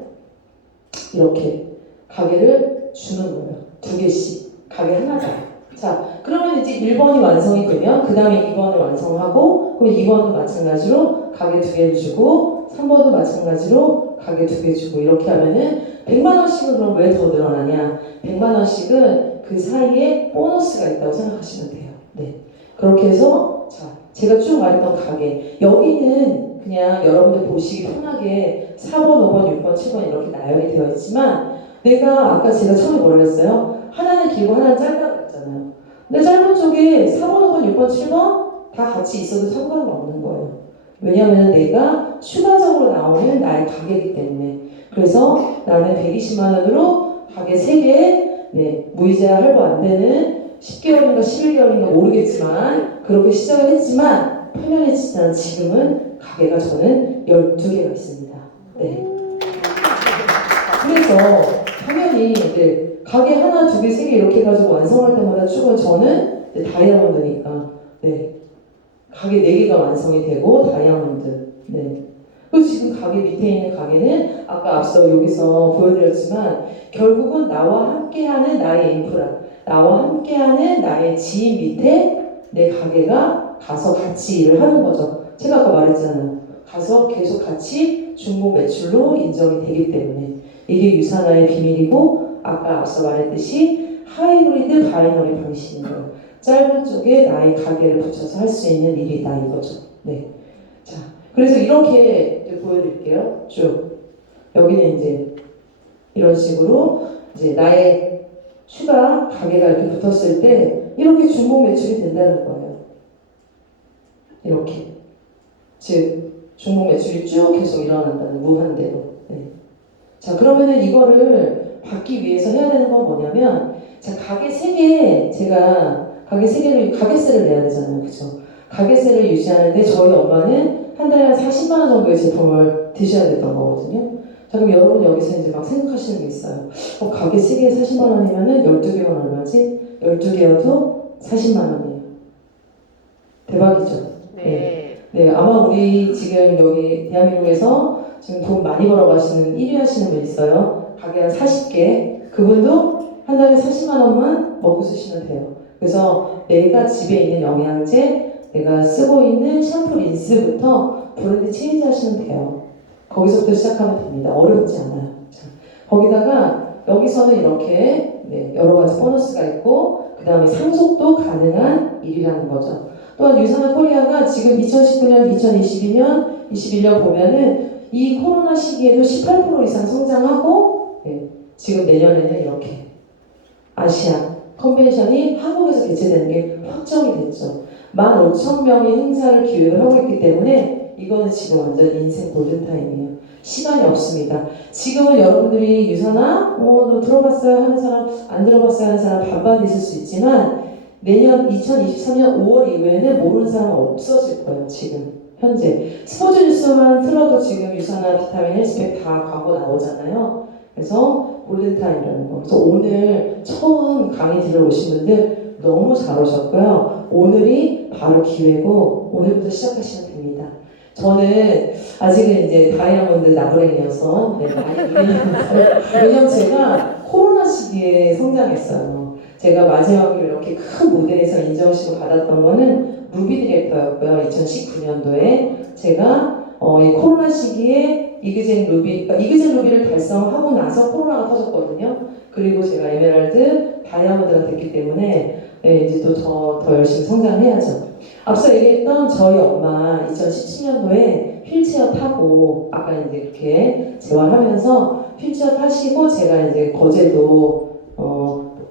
이렇게 가게를 주는 거예요. 2개씩. 가게 하나가. 자, 그러면 이제 1번이 완성이 되면 그 다음에 2번을 완성하고 그럼 2번도 마찬가지로 가게 2개를 주고 3번도 마찬가지로 가게 2개 주고 이렇게 하면은 100만 원씩은 그럼 왜 더 늘어나냐? 100만 원씩은 그 사이에 보너스가 있다고 생각하시면 돼요. 네. 그렇게 해서 자, 제가 쭉 말했던 가게 여기는 그냥 여러분들 보시기 편하게 4번, 5번, 6번, 7번 이렇게 나열이 되어 있지만 내가 아까 제가 처음에 뭐라 그랬어요? 하나는 길고 하나는 짧다고 그랬잖아요. 근데 짧은 쪽에 4번, 5번, 6번, 7번 다 같이 있어도 상관은 없는 거예요. 왜냐하면 내가 추가적으로 나오는 나의 가게이기 때문에. 그래서 나는 120만 원으로 가게 3개, 네, 무이자 할부 안 되는 10개월인가 11개월인가 모르겠지만 그렇게 시작을 했지만 8년이 지난 지금은 가게가 저는 12개가 있습니다. 네. 그래서 당연히 이제 가게 하나, 2개, 3개 이렇게 해가지고 완성할 때마다 쭉은 저는 다이아몬드니까 네. 가게 4개가 완성이 되고 다이아몬드. 네. 그리고 지금 가게 밑에 있는 가게는 아까 앞서 여기서 보여드렸지만 결국은 나와 함께하는 나의 인프라, 나와 함께하는 나의 지인 밑에 내 가게가 가서 같이 일을 하는 거죠. 제가 아까 말했잖아요. 가서 계속 같이 중복 매출로 인정이 되기 때문에 이게 유산화의 비밀이고 아까 앞서 말했듯이 하이브리드 바이너리 방식인 거예요. 짧은 쪽에 나의 가게를 붙여서 할 수 있는 일이다 이거죠. 네. 자, 그래서 이렇게 이제 보여드릴게요. 쭉 여기는 이제 이런 식으로 이제 나의 추가 가게가 이렇게 붙었을 때 이렇게 중복 매출이 된다는 거예요. 이렇게 즉 중복 매출이 쭉 계속 일어난다는 무한대로. 네. 자, 그러면은 이거를 받기 위해서 해야 되는 건 뭐냐면 자, 가게 3개 제가 가게 3개를 가게세를 내야 되잖아요. 그죠? 가게세를 유지하는데 저희 엄마는 한 달에 한 40만 원 정도의 제품을 드셔야 됐던 거거든요. 자, 그럼 여러분 여기서 이제 막 생각하시는 게 있어요. 가게 3개에 40만 원이면은 12개면 얼마지? 12개여도 40만 원이에요. 대박이죠? 네. 네, 아마 우리 지금 여기 대한민국에서 지금 돈 많이 벌어가시는 1위 하시는 분 있어요. 가게 한 40개. 그분도 한 달에 40만 원만 먹고 쓰시면 돼요. 그래서 내가 집에 있는 영양제, 내가 쓰고 있는 샴푸 린스부터 브랜드 체인지 하시면 돼요. 거기서부터 시작하면 됩니다. 어렵지 않아요. 자, 거기다가 여기서는 이렇게 네, 여러 가지 보너스가 있고 그 다음에 상속도 가능한 일이라는 거죠. 또한 유산한 코리아가 지금 2019년, 2022년, 21년 보면은 이 코로나 시기에도 18% 이상 성장하고 네, 지금 내년에는 이렇게 아시아 컨벤션이 한국에서 개최되는 게 확정이 됐죠. 15,000명의 행사를 기획을 하고 있기 때문에 이거는 지금 완전 인생 골든타임이에요. 시간이 없습니다. 지금은 여러분들이 유산아, 너 들어봤어요 하는 사람, 안 들어봤어요 하는 사람 반반 있을 수 있지만 내년 2023년 5월 이후에는 모르는 사람은 없어질 거예요. 지금 현재 스포츠 뉴스만 틀어도 지금 유산화 비타민 헬스팩 다 광고 나오잖아요. 그래서 골든타임이라는 거. 그래서 오늘 처음 강의 들어오신 분들 너무 잘 오셨고요. 오늘이 바로 기회고 오늘부터 시작하시면 됩니다. 저는 아직은 이제 다이아몬드 나무랭이어서 왜냐면 제가 코로나 시기에 성장했어요. 제가 마지막으로 이렇게 큰 무대에서 인정식을 받았던 거는 루비 디렉터였고요. 2019년도에 제가 이 코로나 시기에 이그젠 루비, 그러니까 이그젠 루비를 달성하고 나서 코로나가 터졌거든요. 그리고 제가 에메랄드, 다이아몬드가 됐기 때문에 네, 이제 또 더 열심히 성장해야죠. 앞서 얘기했던 저희 엄마 2017년도에 휠체어 타고 아까 이제 이렇게 재활하면서 휠체어 타시고 제가 이제 거제도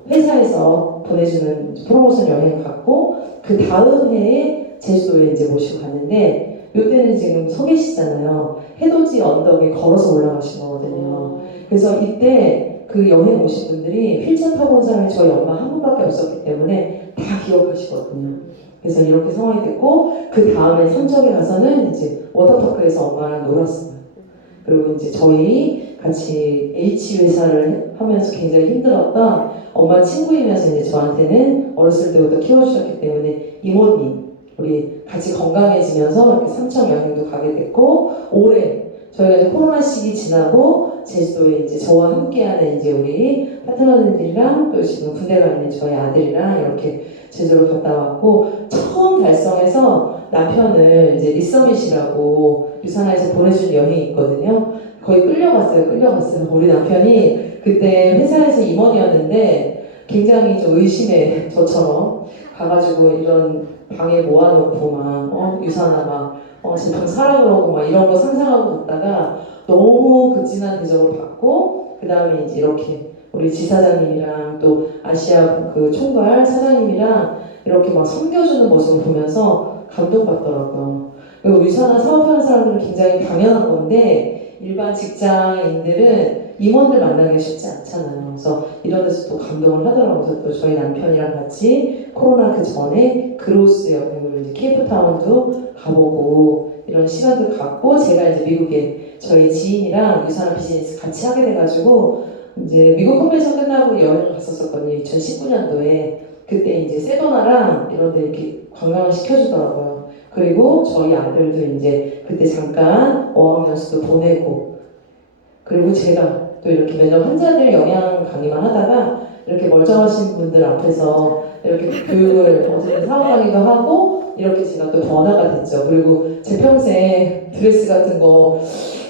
회사에서 보내주는 프로모션 여행 갔고 그 다음 해에 제주도에 이제 모시고 갔는데 이때는 지금 서 계시잖아요. 해돋이 언덕에 걸어서 올라가신 거거든요. 그래서 이때 그 여행 오신 분들이 휠체어 타고 온 사람이 저희 엄마 한 분밖에 없었기 때문에 다 기억하시거든요. 그래서 이렇게 상황이 됐고 그 다음에 삼척에 가서는 이제 워터파크에서 엄마랑 놀았어요. 그리고 이제 저희 같이 H 회사를 하면서 굉장히 힘들었던 엄마 친구이면서 이제 저한테는 어렸을 때부터 키워주셨기 때문에 이모님, 우리 같이 건강해지면서 이렇게 삼척 여행도 가게 됐고, 올해 저희가 이제 코로나 시기 지나고 제주도에 이제 저와 함께하는 이제 우리 파트너들이랑 또 지금 군대 가 있는 저희 아들이랑 이렇게 제주도를 갔다 왔고, 처음 달성해서 남편을 이제 리서밋이라고 유산에서 보내준 여행이 있거든요. 거의 끌려갔어요. 우리 남편이 그때 회사에서 임원이었는데 굉장히 좀 의심해 저처럼 가가지고 이런 방에 모아놓고 막 유산아 막 제품 사라 그러고 막 이런 거 상상하고 갔다가 너무 극진한 대접을 받고 그 다음에 이제 이렇게 우리 지사장님이랑 또 아시아 그 총괄 사장님이랑 이렇게 막 섬겨주는 모습을 보면서 감동받더라고요. 그리고 유산한 사업하는 사람들은 굉장히 당연한 건데 일반 직장인들은 임원들 만나기 쉽지 않잖아요. 그래서 이런 데서 또 감동을 하더라고요. 그래서 또 저희 남편이랑 같이 코로나 그 전에 그로스 여행을 이제 케이프타운도 가보고 이런 시간도 갖고 제가 이제 미국에 저희 지인이랑 유산한 비즈니스 같이 하게 돼가지고 이제 미국 컨벤션 끝나고 여행을 갔었거든요. 2019년도에 그때 이제 세도나랑 이런 데 이렇게 관광을 시켜주더라고요. 그리고 저희 아들도 이제 그때 잠깐 어학연수도 보내고 그리고 제가 또 이렇게 매년 환자들 영양 강의만 하다가 이렇게 멀쩡하신 분들 앞에서 이렇게 교육을 어제 사업 강의도 하고 이렇게 제가 또 번화가 됐죠. 그리고 제 평생 드레스 같은 거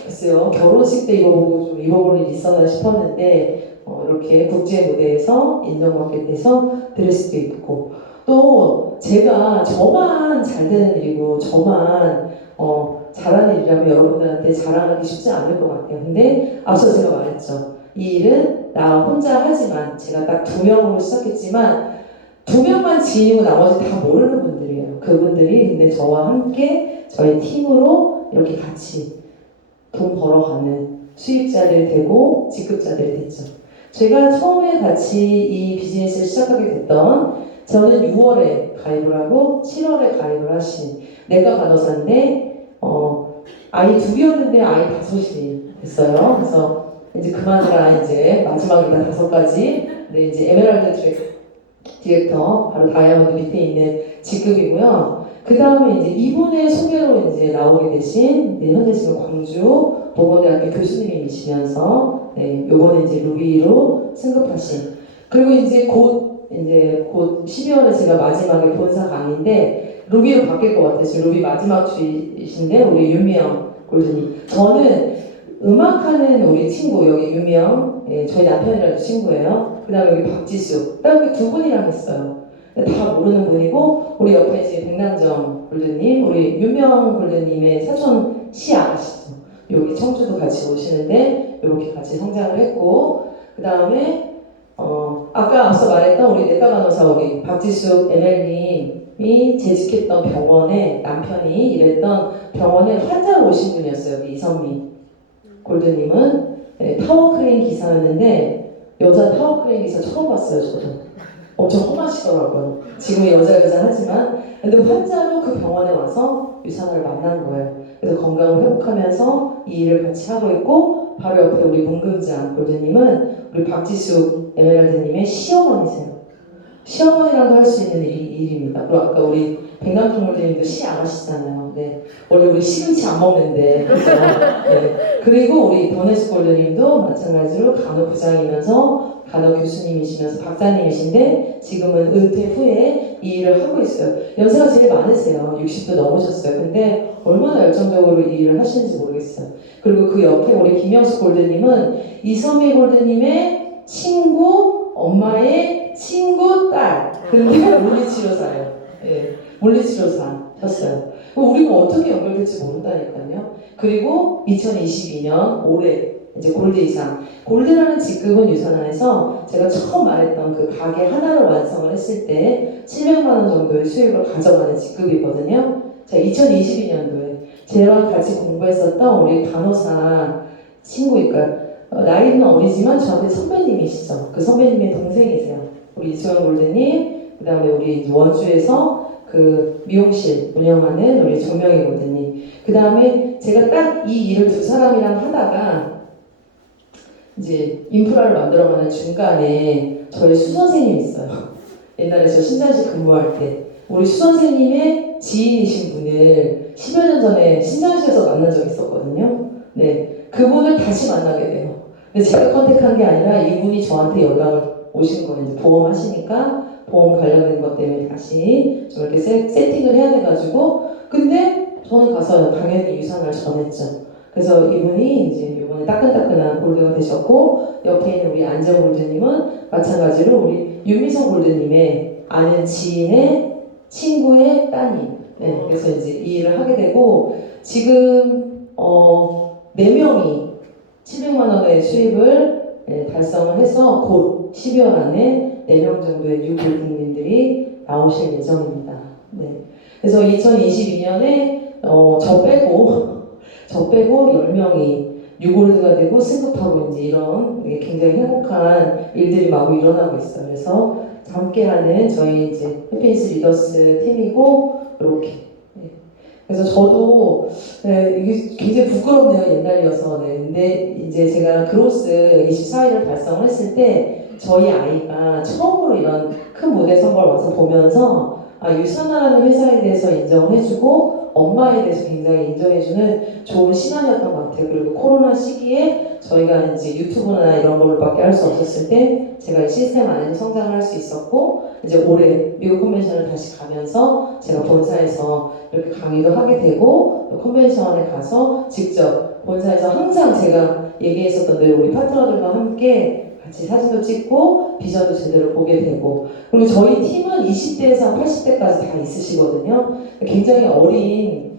글쎄요 결혼식 때 입어보고 좀 입어볼 일이 있었나 싶었는데 이렇게 국제 무대에서 인정받게 돼서 드레스도 입고 또 제가 저만 잘 되는 일이고 저만 잘하는 일이라면 여러분들한테 자랑하기 쉽지 않을 것 같아요. 근데 앞서 제가 말했죠. 이 일은 나 혼자 하지만 제가 딱 2명으로 시작했지만 2명만 지인이고 나머지 다 모르는 분들이에요. 그분들이 근데 저와 함께 저희 팀으로 이렇게 같이 돈 벌어가는 수익자들이 되고 직급자들이 됐죠. 제가 처음에 같이 이 비즈니스를 시작하게 됐던 저는 6월에 가입을 하고 7월에 가입을 하신 내과 간호사인데 아이 2이었는데 아이 5이 됐어요. 그래서 이제 그만해라 이제 마지막이다 5가지. 근데 이제 에메랄드 디렉터 바로 다이아몬드 밑에 있는 직급이고요. 그 다음에 이제 이분의 소개로 이제 나오게 되신 현재 지금 광주 보건대학교 교수님이시면서 요번에 이제 루비로 승급하신 그리고 이제 곧 12월에 제가 마지막에 본사 강의인데 루비로 바뀔 것 같아요. 지금 루비 마지막 주이신데 우리 윤미영 골드님. 저는 음악하는 우리 친구 여기 윤미영 저희 남편이랑 친구예요. 그 다음에 여기 박지수 딱 여기 2분이랑 했어요. 다 모르는 분이고 우리 옆에 지금 백남정 골드님 우리 윤명 골드님의 사촌 시 아가씨죠. 여기 청주도 같이 오시는데 이렇게 같이 성장을 했고 그 다음에 아까 앞서 말했던 우리 내과 간호사 우리 박지수 ML님이 재직했던 병원에 남편이 일했던 병원에 환자로 오신 분이었어요. 여기 이선미 골드님은 타워크레인 기사였는데 여자 타워크레인 기사 처음 봤어요. 저도 엄청 험하시더라고요. 지금 여자 하지만 근데 환자로 그 병원에 와서 유산화를 만난 거예요. 그래서 건강을 회복하면서 이 일을 같이 하고 있고 바로 옆에 우리 문금장 골드님은 우리 박지수 에메랄드님의 시어머니세요. 시어머니랑도 할 수 있는 일입니다. 그리고 아까 우리 백남종 골드님도 시 아가씨잖아요. 네. 원래 우리 시금치 안 먹는데 그렇죠? 네. 그리고 우리 더네스 골드님도 마찬가지로 간호부장이면서 간호 교수님이시면서 박사님이신데 지금은 은퇴 후에 이 일을 하고 있어요. 연세가 제일 많으세요. 60도 넘으셨어요. 근데 얼마나 열정적으로 이 일을 하시는지 모르겠어요. 그리고 그 옆에 우리 김영수 골드님은 이선미 골드님의 친구, 엄마의 친구 딸. 근데 물리치료사예요. 예, 물리치료사 셨어요. 우리가 어떻게 연결될지 모른다니까요. 그리고 2022년 올해 이제 골드 이상. 골드라는 직급은 유산안에서 제가 처음 말했던 그 가게 하나를 완성을 했을 때 700만 원 정도의 수익을 가져가는 직급이거든요. 제가 2022년도에 저랑 같이 공부했었던 우리 간호사 친구니까 나이는 어리지만 저한테 선배님이시죠. 그 선배님의 동생이세요. 우리 이수영 골드님, 그 다음에 우리 원주에서 그 미용실 운영하는 우리 조명희 골드님. 그 다음에 제가 딱 이 일을 2사람이랑 하다가 이제 인프라를 만들어가는 중간에 저희 수 선생님이 있어요. 옛날에 저 신장실 근무할 때 우리 수 선생님의 지인이신 분을 10여 년 전에 신장실에서 만난 적이 있었거든요. 네, 그분을 다시 만나게 돼요. 근데 제가 컨택한 게 아니라 이분이 저한테 연락을 오신 거예요. 이제 보험 하시니까 보험 관련된 것 때문에 다시 좀 이렇게 세팅을 해야 돼가지고 근데 저는 가서 당연히 유산을 전했죠. 그래서 이분이 이제 이번에 따끈따끈한 골드가 되셨고 옆에 있는 우리 안재호 골드님은 마찬가지로 우리 윤미성 골드님의 아는 지인의 친구의 따님. 네, 그래서 이제 이 일을 하게 되고 지금 4명이 700만 원의 수입을 달성을 해서 곧 12월 안에 4명 정도의 뉴 골드님들이 나오실 예정입니다. 네. 그래서 2022년에 저 빼고 10명이 뉴골드가 되고 승급하고 이제 이런 굉장히 행복한 일들이 마구 일어나고 있어요. 그래서 함께하는 저희 이제 해피니스 리더스 팀이고 이렇게. 네. 그래서 저도 이게 굉장히 부끄럽네요. 옛날이어서. 네. 근데 이제 제가 그로스 24일을 달성을 했을 때 저희 아이가 처음으로 이런 큰 무대 선거를 와서 보면서 유산하라는 회사에 대해서 인정을 해주고 엄마에 대해서 굉장히 인정해주는 좋은 시간이었던 것 같아요. 그리고 코로나 시기에 저희가 이제 유튜브나 이런 걸로밖에 할 수 없었을 때 제가 이 시스템 안에서 성장을 할 수 있었고 이제 올해 미국 컨벤션을 다시 가면서 제가 본사에서 이렇게 강의도 하게 되고 또 컨벤션에 가서 직접 본사에서 항상 제가 얘기했었던 늘 우리 파트너들과 함께 같이 사진도 찍고 비전도 제대로 보게 되고 그리고 저희 팀은 20대에서 80대까지 다 있으시거든요. 굉장히 어린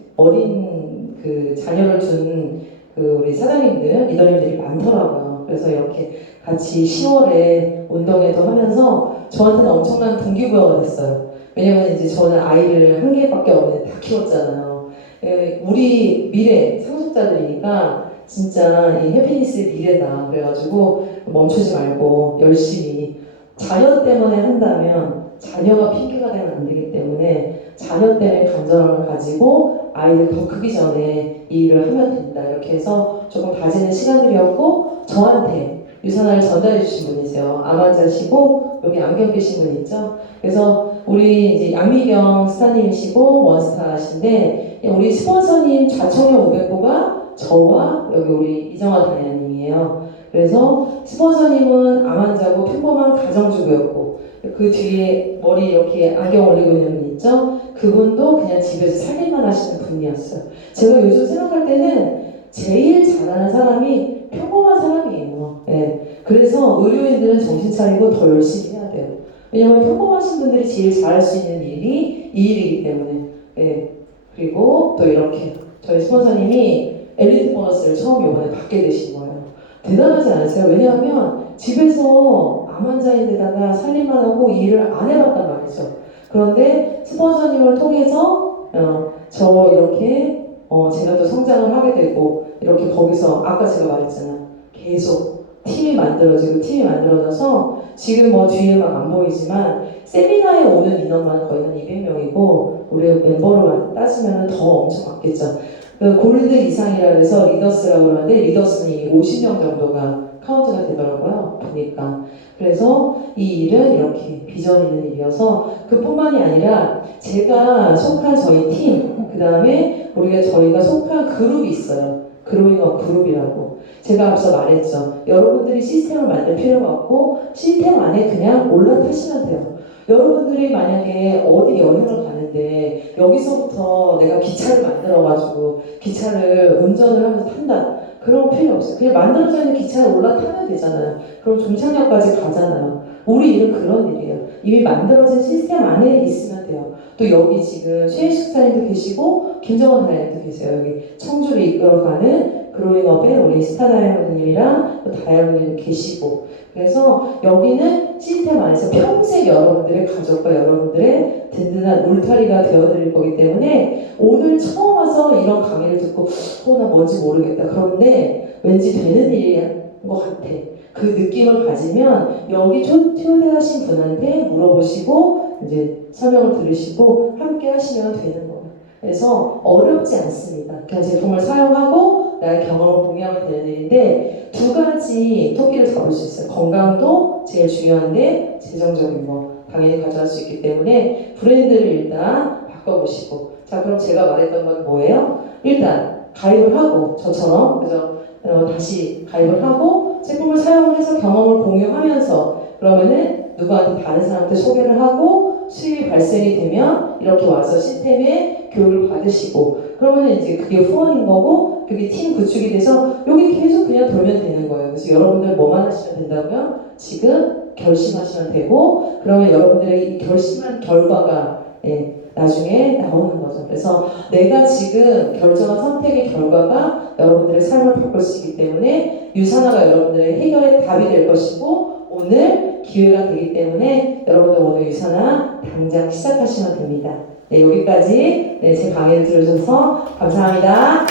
그 자녀를 둔 그 우리 사장님들, 리더님들이 많더라고요. 그래서 이렇게 같이 10월에 운동회도 하면서 저한테는 엄청난 동기부여가 됐어요. 왜냐면 이제 저는 아이를 한 개밖에 없는데 다 키웠잖아요. 우리 미래 상속자들이니까 진짜 이 해피니스의 미래다. 그래가지고 멈추지 말고 열심히 자녀 때문에 한다면 자녀가 핑계가 되면 안 되기 때문에 자녀 때문에 간절함을 가지고 아이를 더 크기 전에 이 일을 하면 된다. 이렇게 해서 조금 다지는 시간들이었고 저한테 유산을 전달해 주신 분이세요. 암환자시고 여기 안경 끼신 분 있죠? 그래서 우리 이제 양미경 스타님이시고 원스타신데 우리 스폰서님 좌청형 500호가 저와 여기 우리 이정화 다이아님이에요. 그래서 스폰서님은 암환자고 평범한 가정주부였고 그 뒤에 머리 이렇게 안경 올리고 있는 분 있죠? 그분도 그냥 집에서 살림만 하시는 분이었어요. 제가 요즘 생각할 때는 제일 잘하는 사람이 평범한 사람이에요. 예. 그래서 의료인들은 정신 차리고 더 열심히 해야 돼요. 왜냐면 평범하신 분들이 제일 잘할 수 있는 일이 이 일이기 때문에. 예. 그리고 또 이렇게 저희 스폰서님이 엘리트 보너스를 처음 이번에 받게 되신 거예요. 대단하지 않으세요? 왜냐하면 집에서 암 환자인데다가 살림만 하고 일을 안 해봤단 말이죠. 그런데 스폰서님을 통해서 저 이렇게 제가 또 성장을 하게 되고 이렇게 거기서 아까 제가 말했잖아. 계속 팀이 만들어져서 지금 뭐 뒤에 막 안 보이지만 세미나에 오는 인원만 거의 한 200명이고 우리 멤버로 따지면 더 엄청 많겠죠. 그 골드 이상이라 해서 리더스라고 그러는데 리더스는 50명 정도가 카운트가 되더라고요. 보니까. 그래서 이 일은 이렇게 비전 있는 일이어서 그뿐만이 아니라 제가 속한 저희 팀, 그 다음에 저희가 속한 그룹이 있어요. 그로잉업 그룹이라고. 제가 앞서 말했죠. 여러분들이 시스템을 만들 필요가 없고 시스템 안에 그냥 올라타시면 돼요. 여러분들이 만약에 어디 여행을 가는데 여기서부터 내가 기차를 만들어가지고 기차를 운전을 하면서 탄다. 그런 필요 없어요. 그냥 만들어져 있는 기차에 올라타면 되잖아요. 그럼 종착역까지 가잖아요. 우리 일은 그런 일이에요. 이미 만들어진 시스템 안에 있으면 돼요. 또 여기 지금 최희식 사님도 계시고 김정원 다이아몬드도 계세요. 여기 청주를 이끌어가는 그로잉업에 우리 스타 다이아몬드님이랑 또 다이아몬드님 계시고 그래서 여기는 시스템 안에서 평생 여러분들의 가족과 여러분들의 든든한 울타리가 되어드릴 거기 때문에 오늘 처음 와서 이런 강의를 듣고 나 뭔지 모르겠다. 그런데 왠지 되는 일인 것 같아. 그 느낌을 가지면 여기 초대하신 분한테 물어보시고 이제 설명을 들으시고 함께 하시면 되는 거예요. 그래서 어렵지 않습니다. 그냥 제품을 사용하고 나의 경험을 공유하면 되는 일인데 두 두 가지 토끼를 잡을 수 있어요. 건강도 제일 중요한데 재정적인 거 당연히 가져갈 수 있기 때문에 브랜드를 일단 바꿔보시고, 자 그럼 제가 말했던 건 뭐예요? 일단 가입을 하고 저처럼 그래서 다시 가입을 하고 제품을 사용을 해서 경험을 공유하면서, 그러면은 누구한테 다른 사람한테 소개를 하고 수입이 발생이 되면 이렇게 와서 시스템에 교육을 받으시고, 그러면 이제 그게 후원인 거고 그게 팀 구축이 돼서 여기 계속 그냥 돌면 되는 거예요. 그래서 여러분들 뭐만 하시면 된다고요? 지금 결심하시면 되고, 그러면 여러분들의 이 결심한 결과가 나중에 나오는 거죠. 그래서 내가 지금 결정한 선택의 결과가 여러분들의 삶을 바꿀 수 있기 때문에 유산화가 여러분들의 해결의 답이 될 것이고, 오늘 기회가 되기 때문에 여러분들 오늘 유산화 당장 시작하시면 됩니다. 네, 여기까지 제 강의를 들어주셔서 감사합니다.